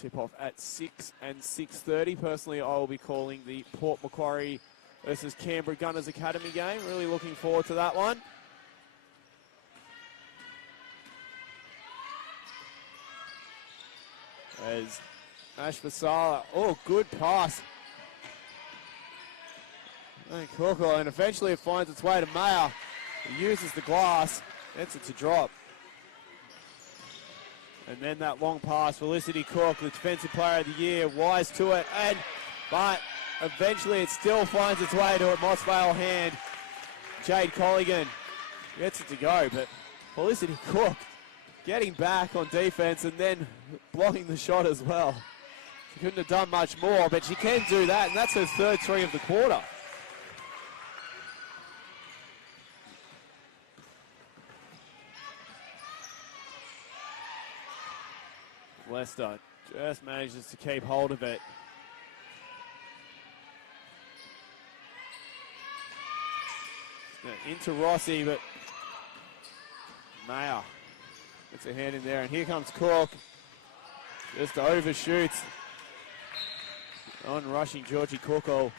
Tip-off at 6 and 6:30. Personally, I will be calling the Port Macquarie versus Canberra Gunners Academy game. Really looking forward to that one. As Ash Vasala, oh, good pass. And Coco, and eventually it finds its way to Mayer. He uses the glass, gets it to drop. And then that long pass, Felicity Cook, the Defensive Player of the Year, wise to it, but eventually it still finds its way to a Moss Vale hand. Jade Colligan gets it to go, but Felicity Cook getting back on defense and then blocking the shot as well. She couldn't have done much more, but she can do that, and that's her third three of the quarter. Lester just manages to keep hold of it. Into Rossi, but Mayer gets a hand in there, and here comes Cook. Just overshoots on rushing Georgie Cooko.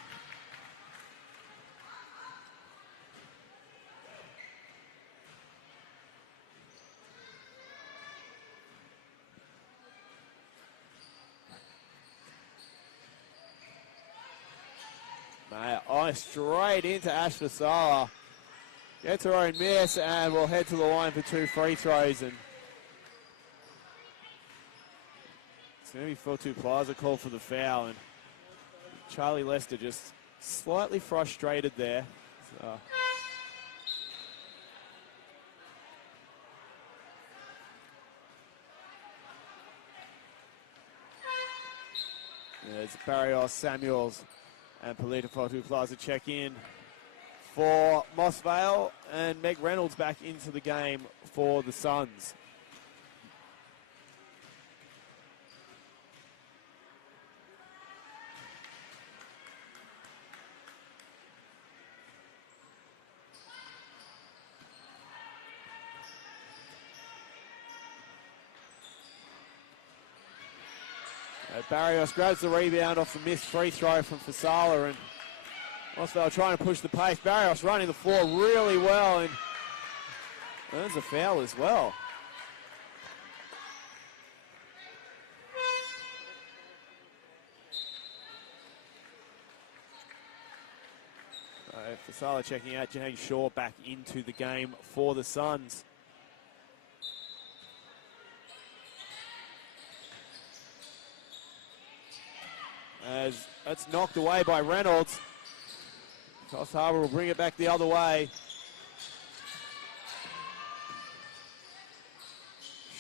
Straight into Ash Vasala. Gets her own miss and will head to the line for two free throws. And it's going to be Fotu Plaza called for the foul. And Charlie Lester just slightly frustrated there. There's Barrios, Samuels, and Polita Fotu Plaza check in for Moss Vale, and Meg Reynolds back into the game for the Suns. Barrios grabs the rebound off the missed free throw from Fasala, and Moss Vale trying to push the pace. Barrios running the floor really well and earns a foul as well. Fasala checking out. Jane Shaw back into the game for the Suns. As that's knocked away by Reynolds. Coffs Harbour will bring it back the other way.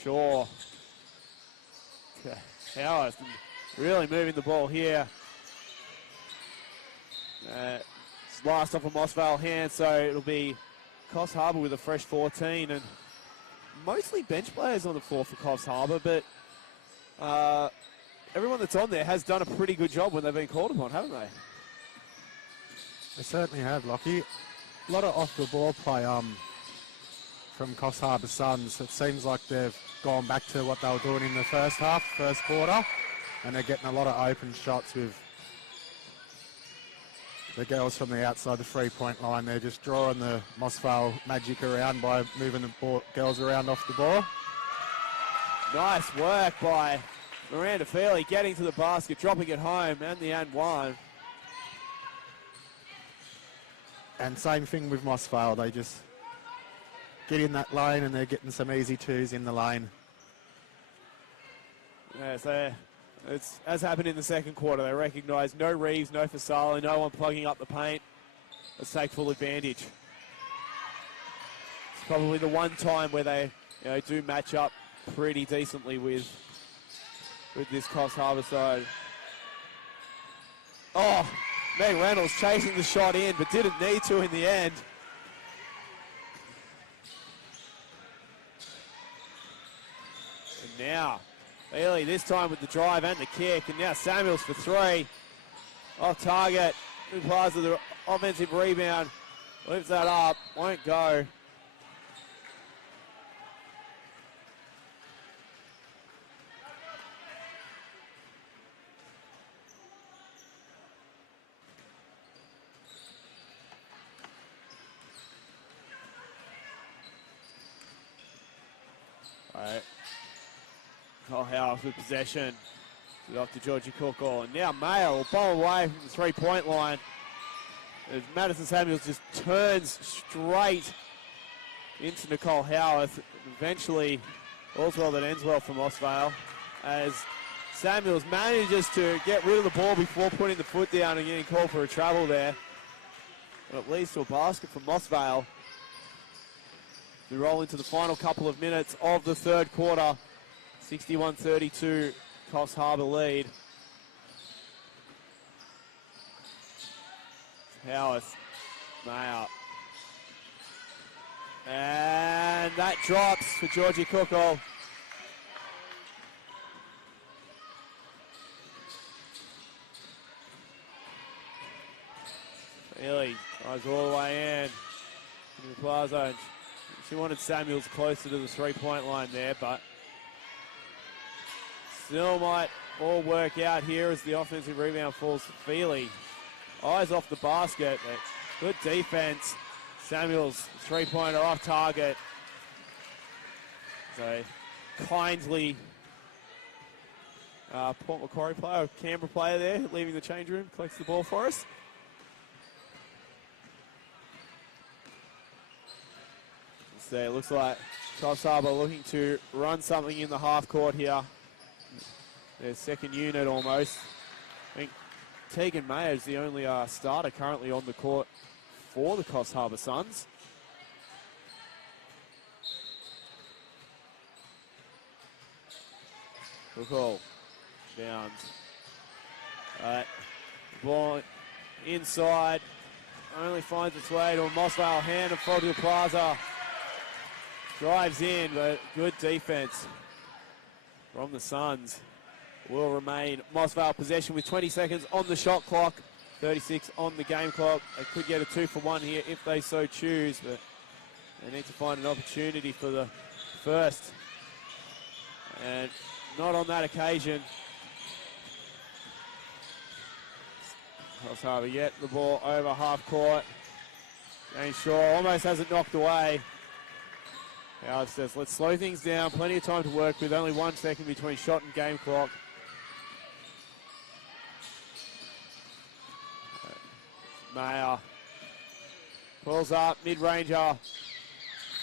Shaw. Howard really moving the ball here. It's last off a Moss Vale hand, so it'll be Coffs Harbour with a fresh 14, and mostly bench players on the floor for Coffs Harbour, but everyone that's on there has done a pretty good job when they've been called upon, haven't they? They certainly have, Lockie. A lot of off-the-ball play from Coffs Harbour Suns. It seems like they've gone back to what they were doing in the first half, first quarter, and they're getting a lot of open shots with the girls from the outside the 3-point line. They're just drawing the Moss Vale Magic around by moving the girls around off the ball. Nice work by Miranda Feely, getting to the basket, dropping it home, and the and one. And same thing with Moss Vale. They just get in that lane and they're getting some easy twos in the lane. Yeah, so it's as happened in the second quarter. They recognise no Reeves, no Fasala, no one plugging up the paint. Let's take full advantage. It's probably the one time where they do match up pretty decently with this Coffs Harbour side. Oh, Meg Reynolds chasing the shot in, but didn't need to in the end. And now, Bailey this time with the drive and the kick, and now Samuels for three. Off target, Plaza the offensive rebound, lifts that up, won't go. Alright. Cole House with possession. Off to Georgie Cookall. And now Mayer will bomb away from the 3-point line. As Madison Samuels just turns straight into Nicole Howarth. Eventually, all's well that ends well for Moss Vale. As Samuels manages to get rid of the ball before putting the foot down and getting called for a travel there. But it leads to a basket from Moss Vale. We roll into the final couple of minutes of the third quarter. 61-32, Coffs Harbour lead. Howarth, Mayer. And that drops for Georgie Cookall. Really goes all the way in. The Plaza. She wanted Samuels closer to the 3-point line there, but still might all work out here as the offensive rebound falls to Feely. Eyes off the basket, but good defense. Samuels, 3-pointer off target. So kindly Port Macquarie player, Canberra player there, leaving the change room, collects the ball for us. So it looks like Coffs Harbour looking to run something in the half court here. Their second unit almost. I think Tegan Mayer is the only starter currently on the court for the Coffs Harbour Suns. Good call. Downs. Ball inside. Only finds its way to a Moss Vale hand and fall to the Plaza. Drives in, but good defense from the Suns. Will remain Moss Vale possession with 20 seconds on the shot clock, 36 on the game clock. They could get a 2-for-1 here if they so choose, but they need to find an opportunity for the first. And not on that occasion. Coffs Harbour get the ball over half court. James Shaw almost has it knocked away. Howard says, let's slow things down. Plenty of time to work with. Only 1 second between shot and game clock. Mayer pulls up, mid-ranger.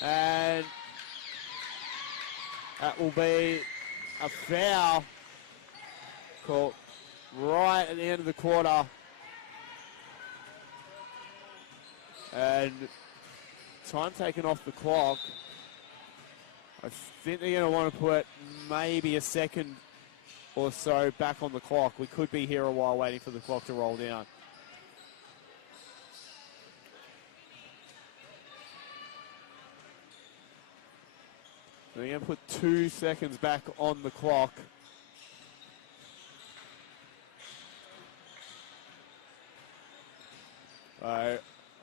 And that will be a foul called right at the end of the quarter. And time taken off the clock. I think they're going to want to put maybe a second or so back on the clock. We could be here a while waiting for the clock to roll down. They're going to put 2 seconds back on the clock.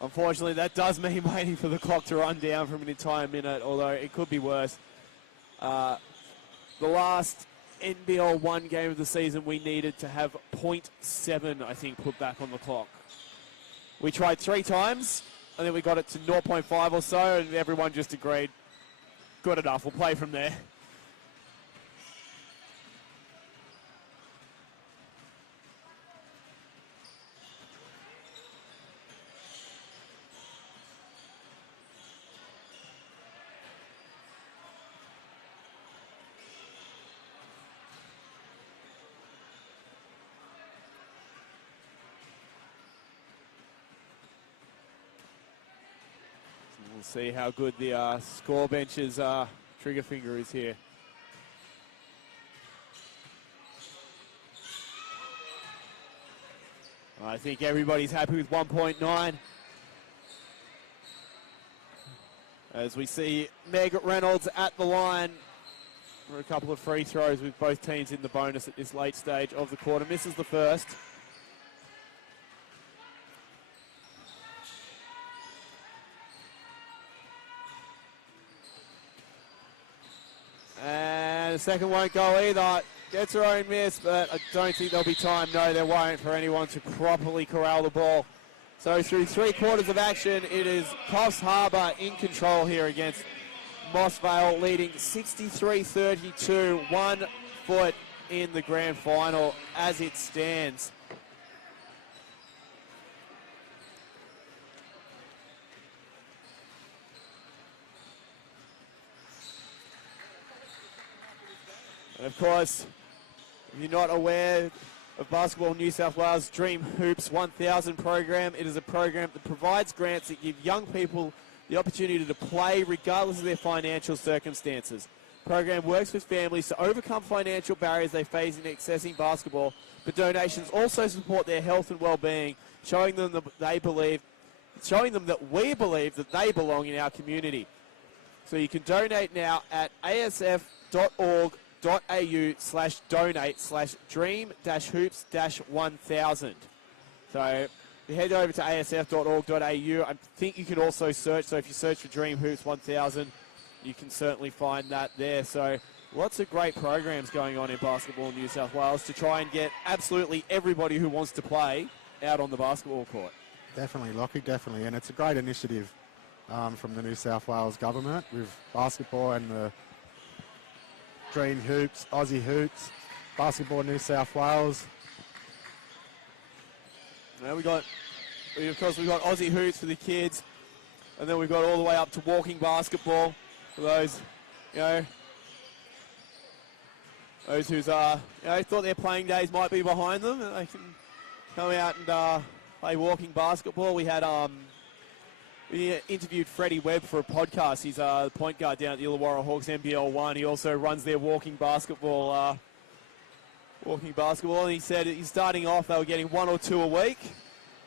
Unfortunately, that does mean waiting for the clock to run down from an entire minute, although it could be worse. The last NBL 1 game of the season, we needed to have 0.7, I think, put back on the clock. We tried 3 times, and then we got it to 0.5 or so, and everyone just agreed, good enough, we'll play from there. We'll see how good the score bench's trigger finger is here. I think everybody's happy with 1.9. As we see Meg Reynolds at the line for a couple of free throws with both teams in the bonus at this late stage of the quarter. Misses the first. And the second won't go either. Gets her own miss, but I don't think there'll be time. No, there won't for anyone to properly corral the ball. So through 3 quarters of action, it is Coffs Harbour in control here against Moss Vale, leading 63-32, 1 foot in the grand final as it stands. And of course, if you're not aware of Basketball New South Wales Dream Hoops 1000 program, it is a program that provides grants that give young people the opportunity to play regardless of their financial circumstances. The program works with families to overcome financial barriers they face in accessing basketball, but donations also support their health and well-being, showing them that we believe that they belong in our community. So you can donate now at asf.org.au/donate/dream-hoops-1000. So if you head over to asf.org.au, I think you can also search. So if you search for Dream Hoops 1000, you can certainly find that there. So lots of great programs going on in Basketball New South Wales to try and get absolutely everybody who wants to play out on the basketball court. Definitely, Lockie, definitely. And it's a great initiative from the New South Wales government with basketball and the Dream Hoops, Aussie Hoops, Basketball New South Wales. Now we've got Aussie Hoops for the kids, and then we've got all the way up to walking basketball for those, those who's thought their playing days might be behind them, and they can come out and play walking basketball. We had we interviewed Freddie Webb for a podcast. He's the point guard down at the Illawarra Hawks NBL1. He also runs their walking basketball, and he said he's starting off, they were getting 1 or 2 a week.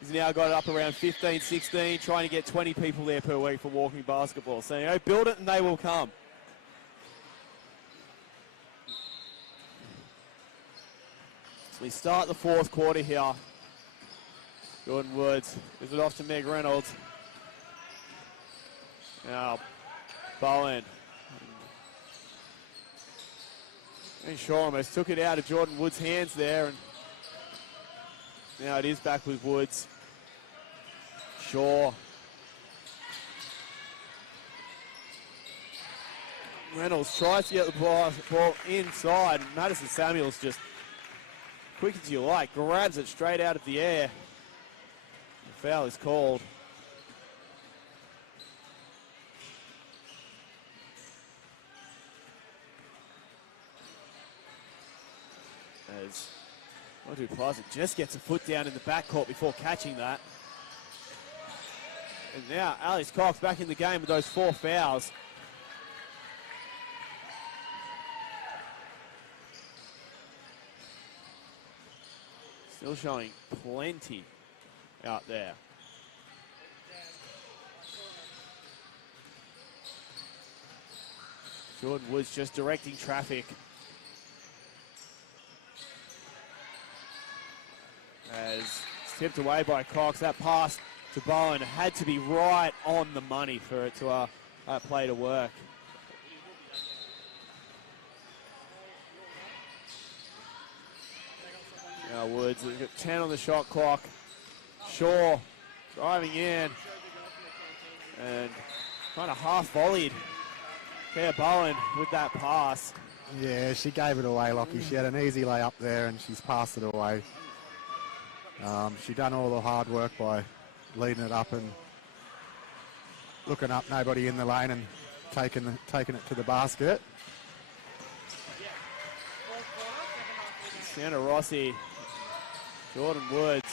He's now got it up around 15, 16, trying to get 20 people there per week for walking basketball. So, build it and they will come. So we start the 4th quarter here. Jordan Woods gives it off to Meg Reynolds. Now, Bowen. And Shaw almost took it out of Jordan Woods' hands there. And now it is back with Woods. Shaw. Reynolds tries to get the ball inside. Madison Samuels just, quick as you like, grabs it straight out of the air. The foul is called. As Modu Plaza just gets a foot down in the backcourt before catching that. And now Alex Cox back in the game with those 4 fouls. Still showing plenty out there. Jordan Woods just directing traffic. As tipped away by Cox, that pass to Bowen had to be right on the money for it to that play to work. Now Woods, we've got 10 on the shot clock. Shaw driving in and kind of half volleyed Claire Bowen with that pass. Yeah, she gave it away, Lockie. She had an easy lay up there and she's passed it away. She done all the hard work by leading it up and looking up, nobody in the lane, and taking it to the basket. Santa Rossi, Jordan Woods,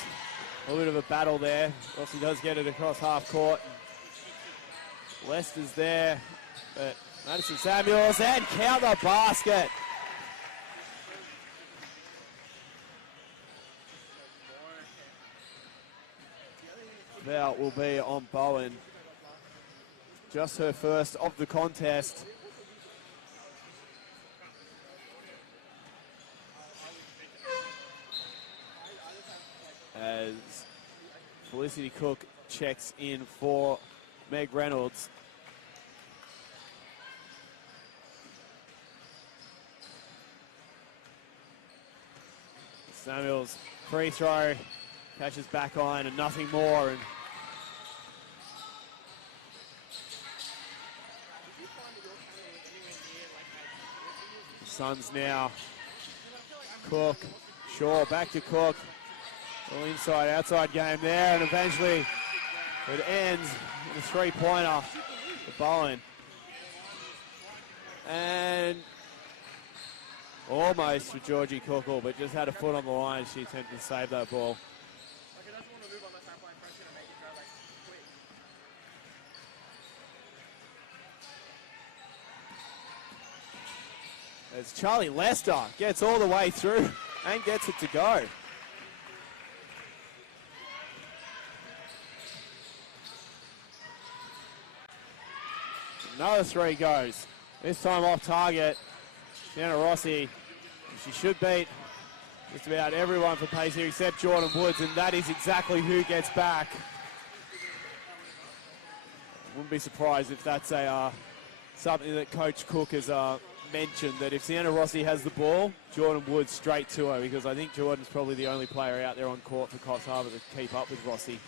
a little bit of a battle there. Rossi does get it across half court. Lester's there, but Madison Samuels and count the basket. Foul will be on Bowen. Just her first of the contest. As Felicity Cook checks in for Meg Reynolds. Samuels, free throw, catches back on and nothing more. And the Suns now. Cook, Shaw, back to Cook. All inside, outside game there, and eventually it ends with a three-pointer for Bowen. And almost for Georgie Cookle, but just had a foot on the line. She attempted to save that ball. As Charlie Lester gets all the way through and gets it to go. Another three goes. This time off target. Santa Rossi. She should beat just about everyone for pace here except Jordan Woods, and that is exactly who gets back. Wouldn't be surprised if that's a something that Coach Cook has mentioned, that if Santa Rossi has the ball, Jordan Woods straight to her, because I think Jordan's probably the only player out there on court for Coffs Harbour to keep up with Rossi.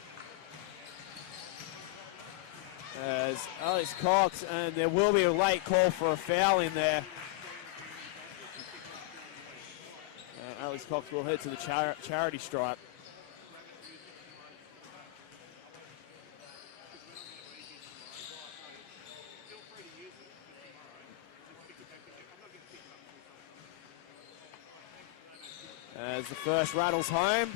As Alex Cox, and there will be a late call for a foul in there. Alex Cox will head to the charity stripe. As the first rattles home.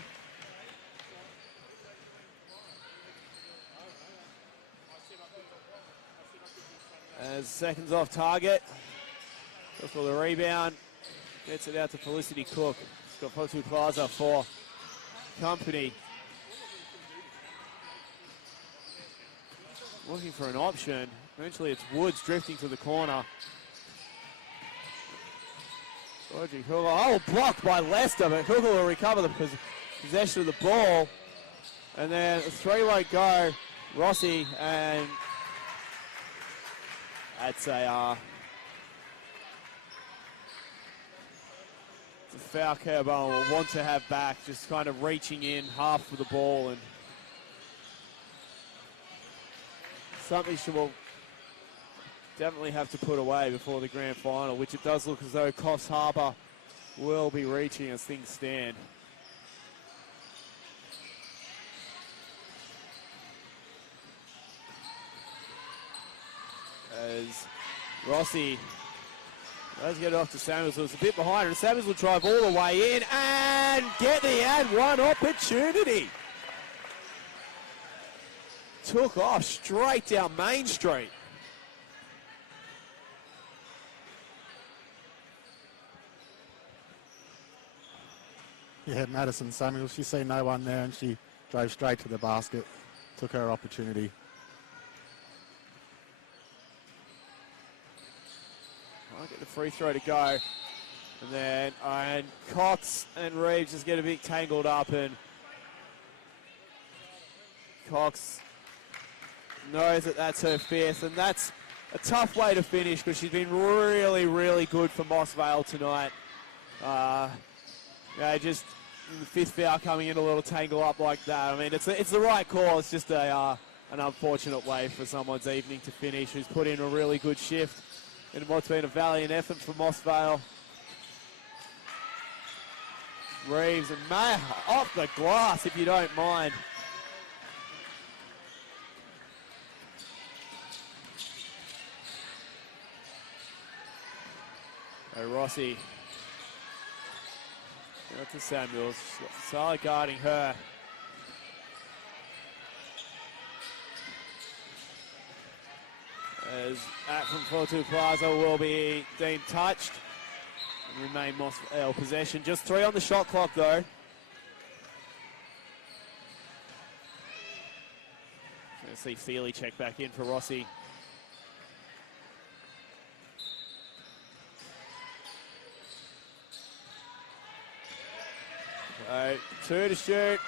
As seconds off target. Goes for the rebound. Gets it out to Felicity Cook. It's got Fotu Plaza for company. Looking for an option. Eventually it's Woods drifting to the corner. Georgie Cookle. Oh, blocked by Lester, but Cookle will recover the possession of the ball. And then a three won't go. Rossi, and that's a foul Kerbo will want to have back, just kind of reaching in half for the ball, and something she will definitely have to put away before the grand final, which it does look as though Coffs Harbour will be reaching as things stand. As Rossi does get it off to Samuels, so it's a bit behind, and Samuels will drive all the way in and get the and one opportunity. Took off straight down Main Street. Yeah, Madison Samuels, she seen no one there and she drove straight to the basket, took her opportunity. I'll get the free throw to go. And then Cox and Reeves just get a bit tangled up, and Cox knows that that's her fifth, and that's a tough way to finish because she's been really, really good for Moss Vale tonight. Yeah, just the fifth foul coming in a little tangle up like that. I mean, it's the right call. It's just an unfortunate way for someone's evening to finish who's put in a really good shift in what's been a valiant effort for Moss Vale. Reeves and Mayer off the glass, if you don't mind. So Rossi. Out to Samuels. Sala guarding her. As at from Fortu Plaza will be deemed touched. And remain Moss Vale possession. Just 3 on the shot clock though. Gonna see Feely check back in for Rossi. So 2 to shoot.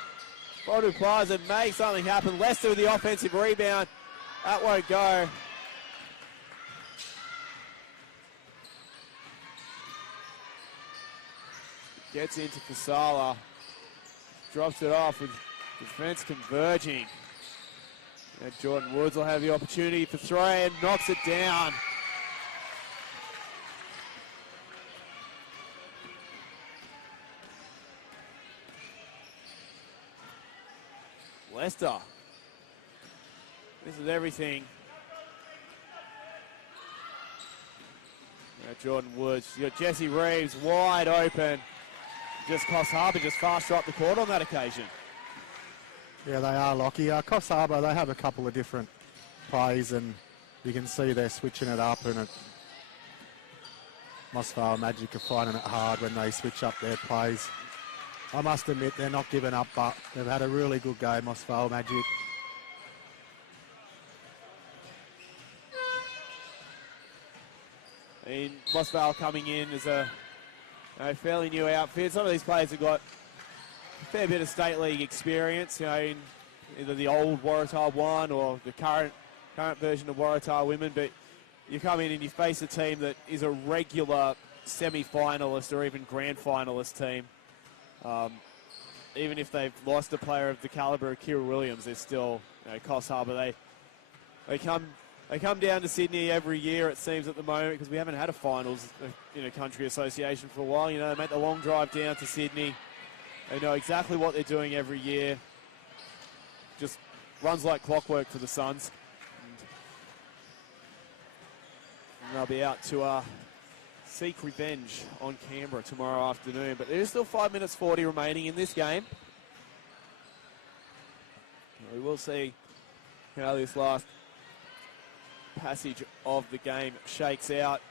Fortu Plaza make something happen. Leicester with the offensive rebound. That won't go. Gets into Fasala. Drops it off with defense converging. And Jordan Woods will have the opportunity for 3 and knocks it down. Leicester. This is everything. Now Jordan Woods. You got Jesse Reeves wide open. Just Coffs Harbour just faster up the court on that occasion. Yeah, they are, Lockie. Coffs Harbour, they have a couple of different plays, and you can see they're switching it up, and Moss Vale Magic are finding it hard when they switch up their plays. I must admit, they're not giving up, but they've had a really good game, Moss Vale Magic. Moss Vale coming in as a fairly new outfit. Some of these players have got a fair bit of state league experience, in either the old Waratah 1 or the current version of Waratah Women. But you come in and you face a team that is a regular semi-finalist or even grand finalist team. Even if they've lost a player of the calibre of Kira Williams, they're still Coffs Harbour. They come down to Sydney every year, it seems, at the moment, because we haven't had a finals country association for a while. They make the long drive down to Sydney. They know exactly what they're doing every year. Just runs like clockwork for the Suns. And they'll be out to seek revenge on Canberra tomorrow afternoon. But there's still 5 minutes 40 remaining in this game. We will see how this last passage of the game shakes out.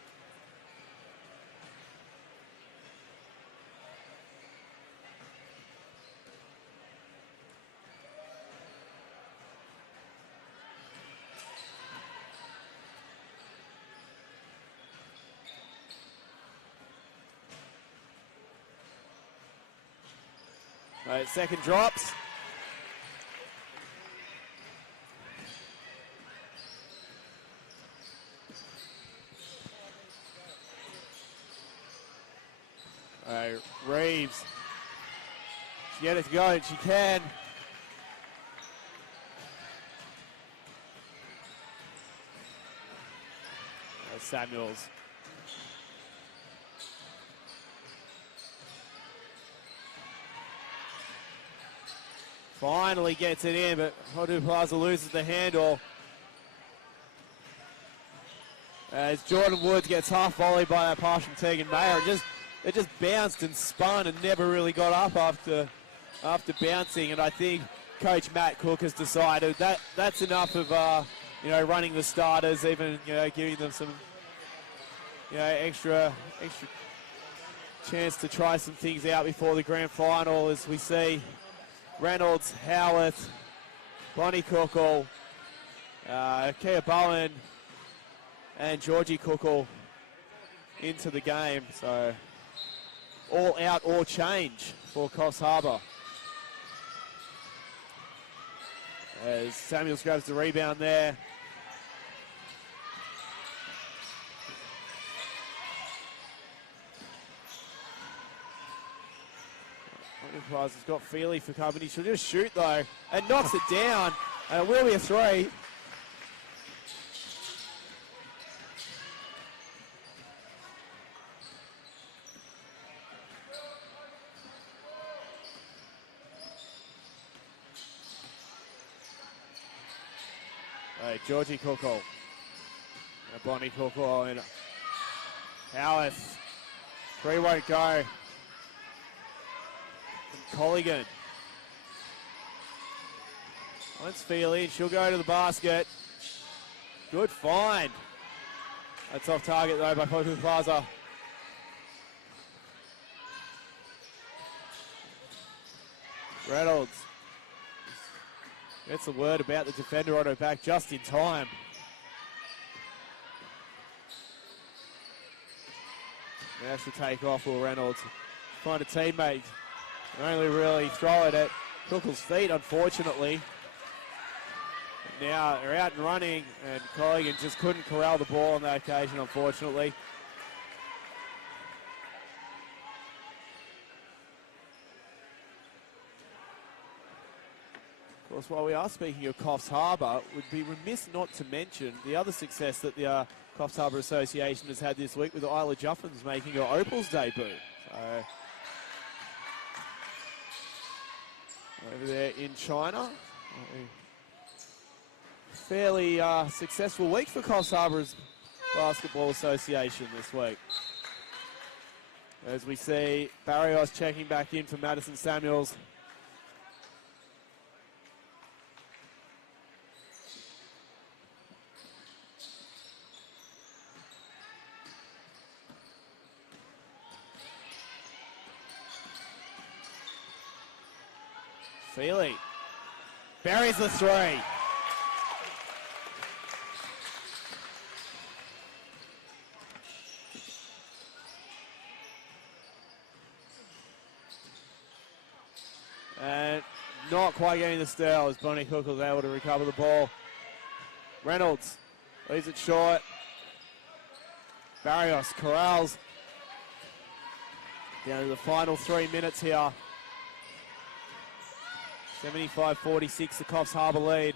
Right, second drops. Reeves. She get it to go, and she can. Samuels. Finally gets it in, but Hodu Plaza loses the handle. As Jordan Woods gets half volleyed by a pass from Tegan Mayer. It just bounced and spun and never really got up after bouncing. And I think Coach Matt Cook has decided that that's enough of running the starters, even giving them some extra chance to try some things out before the grand final, as we see Reynolds, Howarth, Bonnie Cookle, Kia Bowen, and Georgie Cookle into the game. So all out or change for Coffs Harbour. As Samuels grabs the rebound there. Prizes got Feely for company. She'll just shoot though, and knocks it down, and it will be a three. Hey, Georgie Cookle. Bonnie Cookle and Howarth. Three won't go. And Colligan. Once Feely, she'll go to the basket. Good find. That's off target though by Poku Plaza. Reynolds gets a word about the defender on her back just in time. Now she'll take off, Will Reynolds. Find a teammate. Only really throw it at Cookle's feet, unfortunately. Now they're out and running, and Colligan just couldn't corral the ball on that occasion, unfortunately. Of course, while we are speaking of Coffs Harbour, would be remiss not to mention the other success that the Coffs Harbour Association has had this week with Isla Juffins making her Opals debut. So, over there in China. Fairly successful week for Coffs Harbour's Basketball Association this week. As we see Barrios checking back in for Madison Samuels. Feely buries the three. And not quite getting the steal as Bonnie Cook was able to recover the ball. Reynolds leaves it short. Barrios corrals. Down to the final 3 minutes here. 75-46, the Coffs Harbour lead.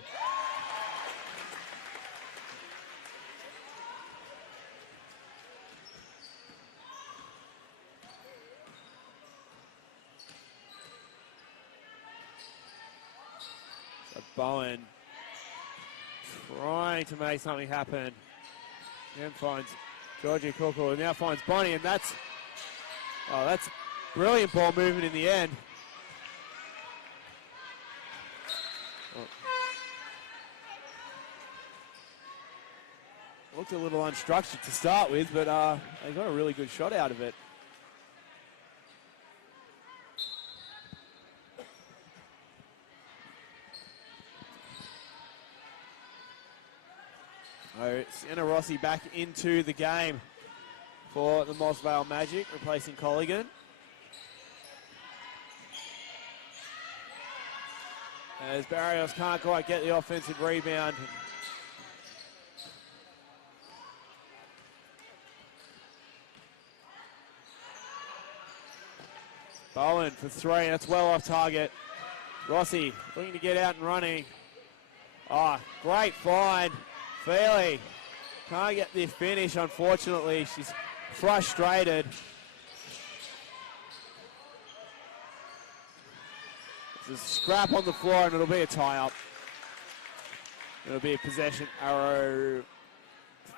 So Bowen trying to make something happen. Then finds Georgie Cookle, and now finds Bonnie, and that's brilliant ball movement in the end. Looked a little unstructured to start with, but they got a really good shot out of it. So Sienna Rossi back into the game for the Moss Vale Magic, replacing Colligan. As Barrios can't quite get the offensive rebound. Bowen for three, that's well off target. Rossi looking to get out and running. Great find. Feely can't get the finish, unfortunately. She's frustrated. There's a scrap on the floor and it'll be a tie-up. It'll be a possession arrow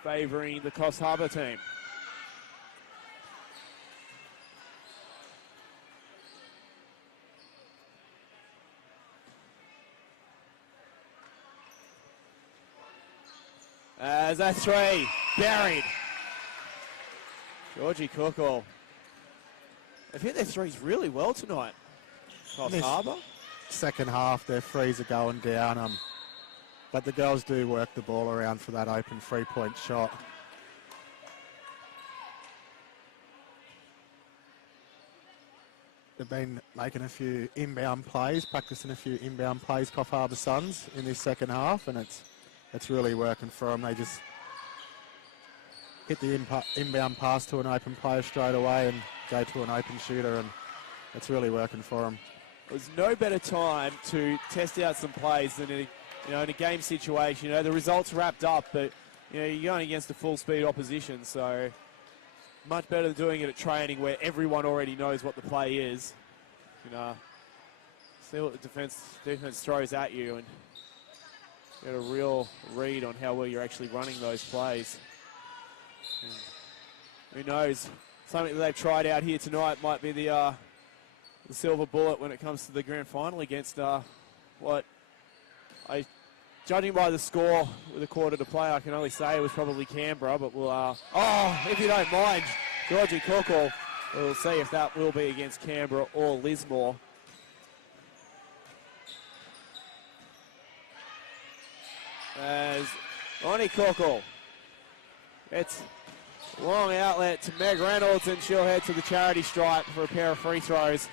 favouring the Coffs Harbour team. As that three, buried. Georgie Cookle. They've hit their threes really well tonight. Coffs Harbour. Second half, their threes are going down. But the girls do work the ball around for that open three-point shot. They've been making a few inbound plays, practicing a few inbound plays, Coffs Harbour Suns, in this second half, and it's really working for them. They just hit the inbound pass to an open player straight away and go to an open shooter, and it's really working for them. there's no better time to test out some plays than in a game situation. The results wrapped up, but you're going against a full speed opposition, so much better than doing it at training where everyone already knows what the play is. See what the defense throws at you and get a real read on how well you're actually running those plays. And who knows? Something that they've tried out here tonight might be the silver bullet when it comes to the grand final against judging by the score with a quarter to play, I can only say it was probably Canberra, but we'll, if you don't mind, Georgie Cookle, we'll see if that will be against Canberra or Lismore. As Ronnie Cookle, it's a long outlet to Meg Reynolds, and she'll head to the charity stripe for a pair of free throws.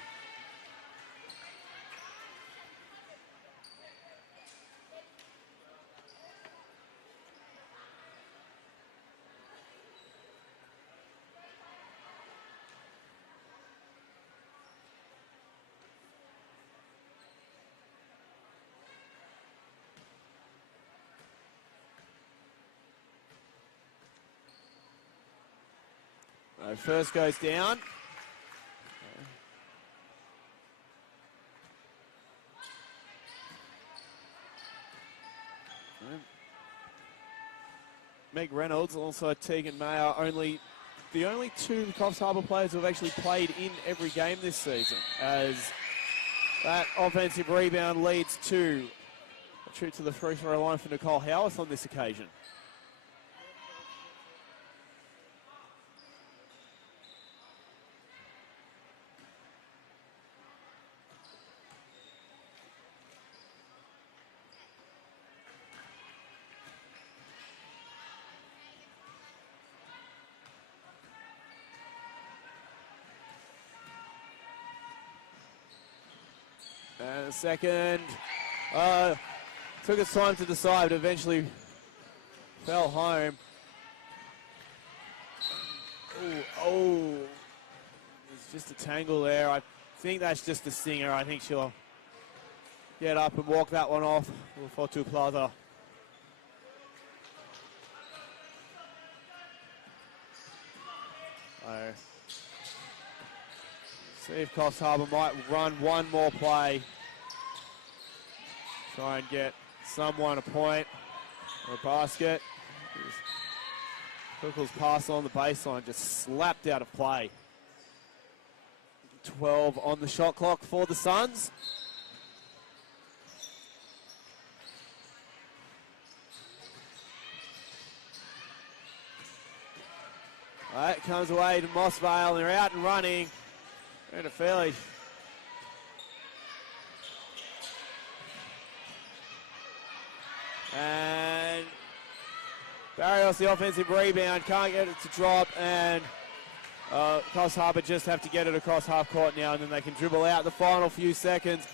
First goes down. Meg Reynolds, also Tegan Mayer, the only two Coffs Harbour players who have actually played in every game this season, as that offensive rebound leads to a trip to the free throw line for Nicole Howarth on this occasion. And a second. Took its time to decide, but eventually fell home. Oh, there's just a tangle there. I think that's just a stinger. I think she'll get up and walk that one off for Fortu Plaza. See if Coffs Harbour might run one more play. Try and get someone a point or a basket. Cookle's pass on the baseline just slapped out of play. 12 on the shot clock for the Suns. That comes away to Moss Vale, and they're out and running. And a fairly and Barrios, the offensive rebound, can't get it to drop, and Coffs Harbour just have to get it across half court now, and then they can dribble out the final few seconds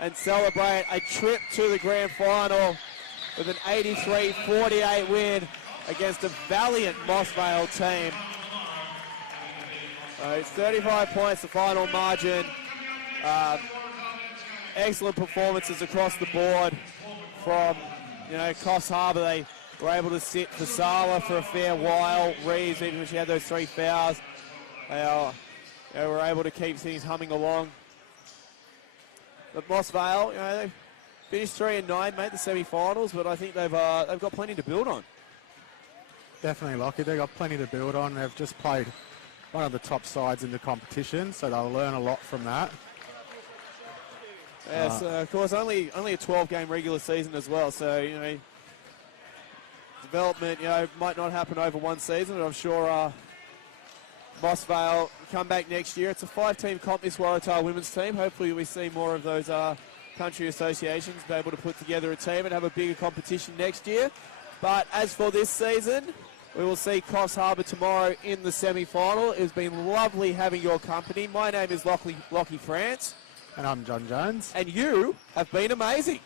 and celebrate a trip to the grand final with an 83-48 win against a valiant Moss Vale team. It's 35 points, the final margin. Excellent performances across the board from, Coffs Harbour. They were able to sit for Sala for a fair while. Reeves, even when she had those 3 fouls, they were able to keep things humming along. But Moss Vale, they finished 3-9, made the semi-finals, but I think they've got plenty to build on. Definitely, Lockie. They've got plenty to build on. They've just played one of the top sides in the competition, so they'll learn a lot from that. Yes, of course, only a 12-game regular season as well, so, development, might not happen over one season, but I'm sure Moss Vale come back next year. It's a 5-team comp, this Waratah women's team. Hopefully we see more of those country associations be able to put together a team and have a bigger competition next year. But as for this season, we will see Coffs Harbour tomorrow in the semi-final. It's been lovely having your company. My name is Lockie France. And I'm John Jones. And you have been amazing.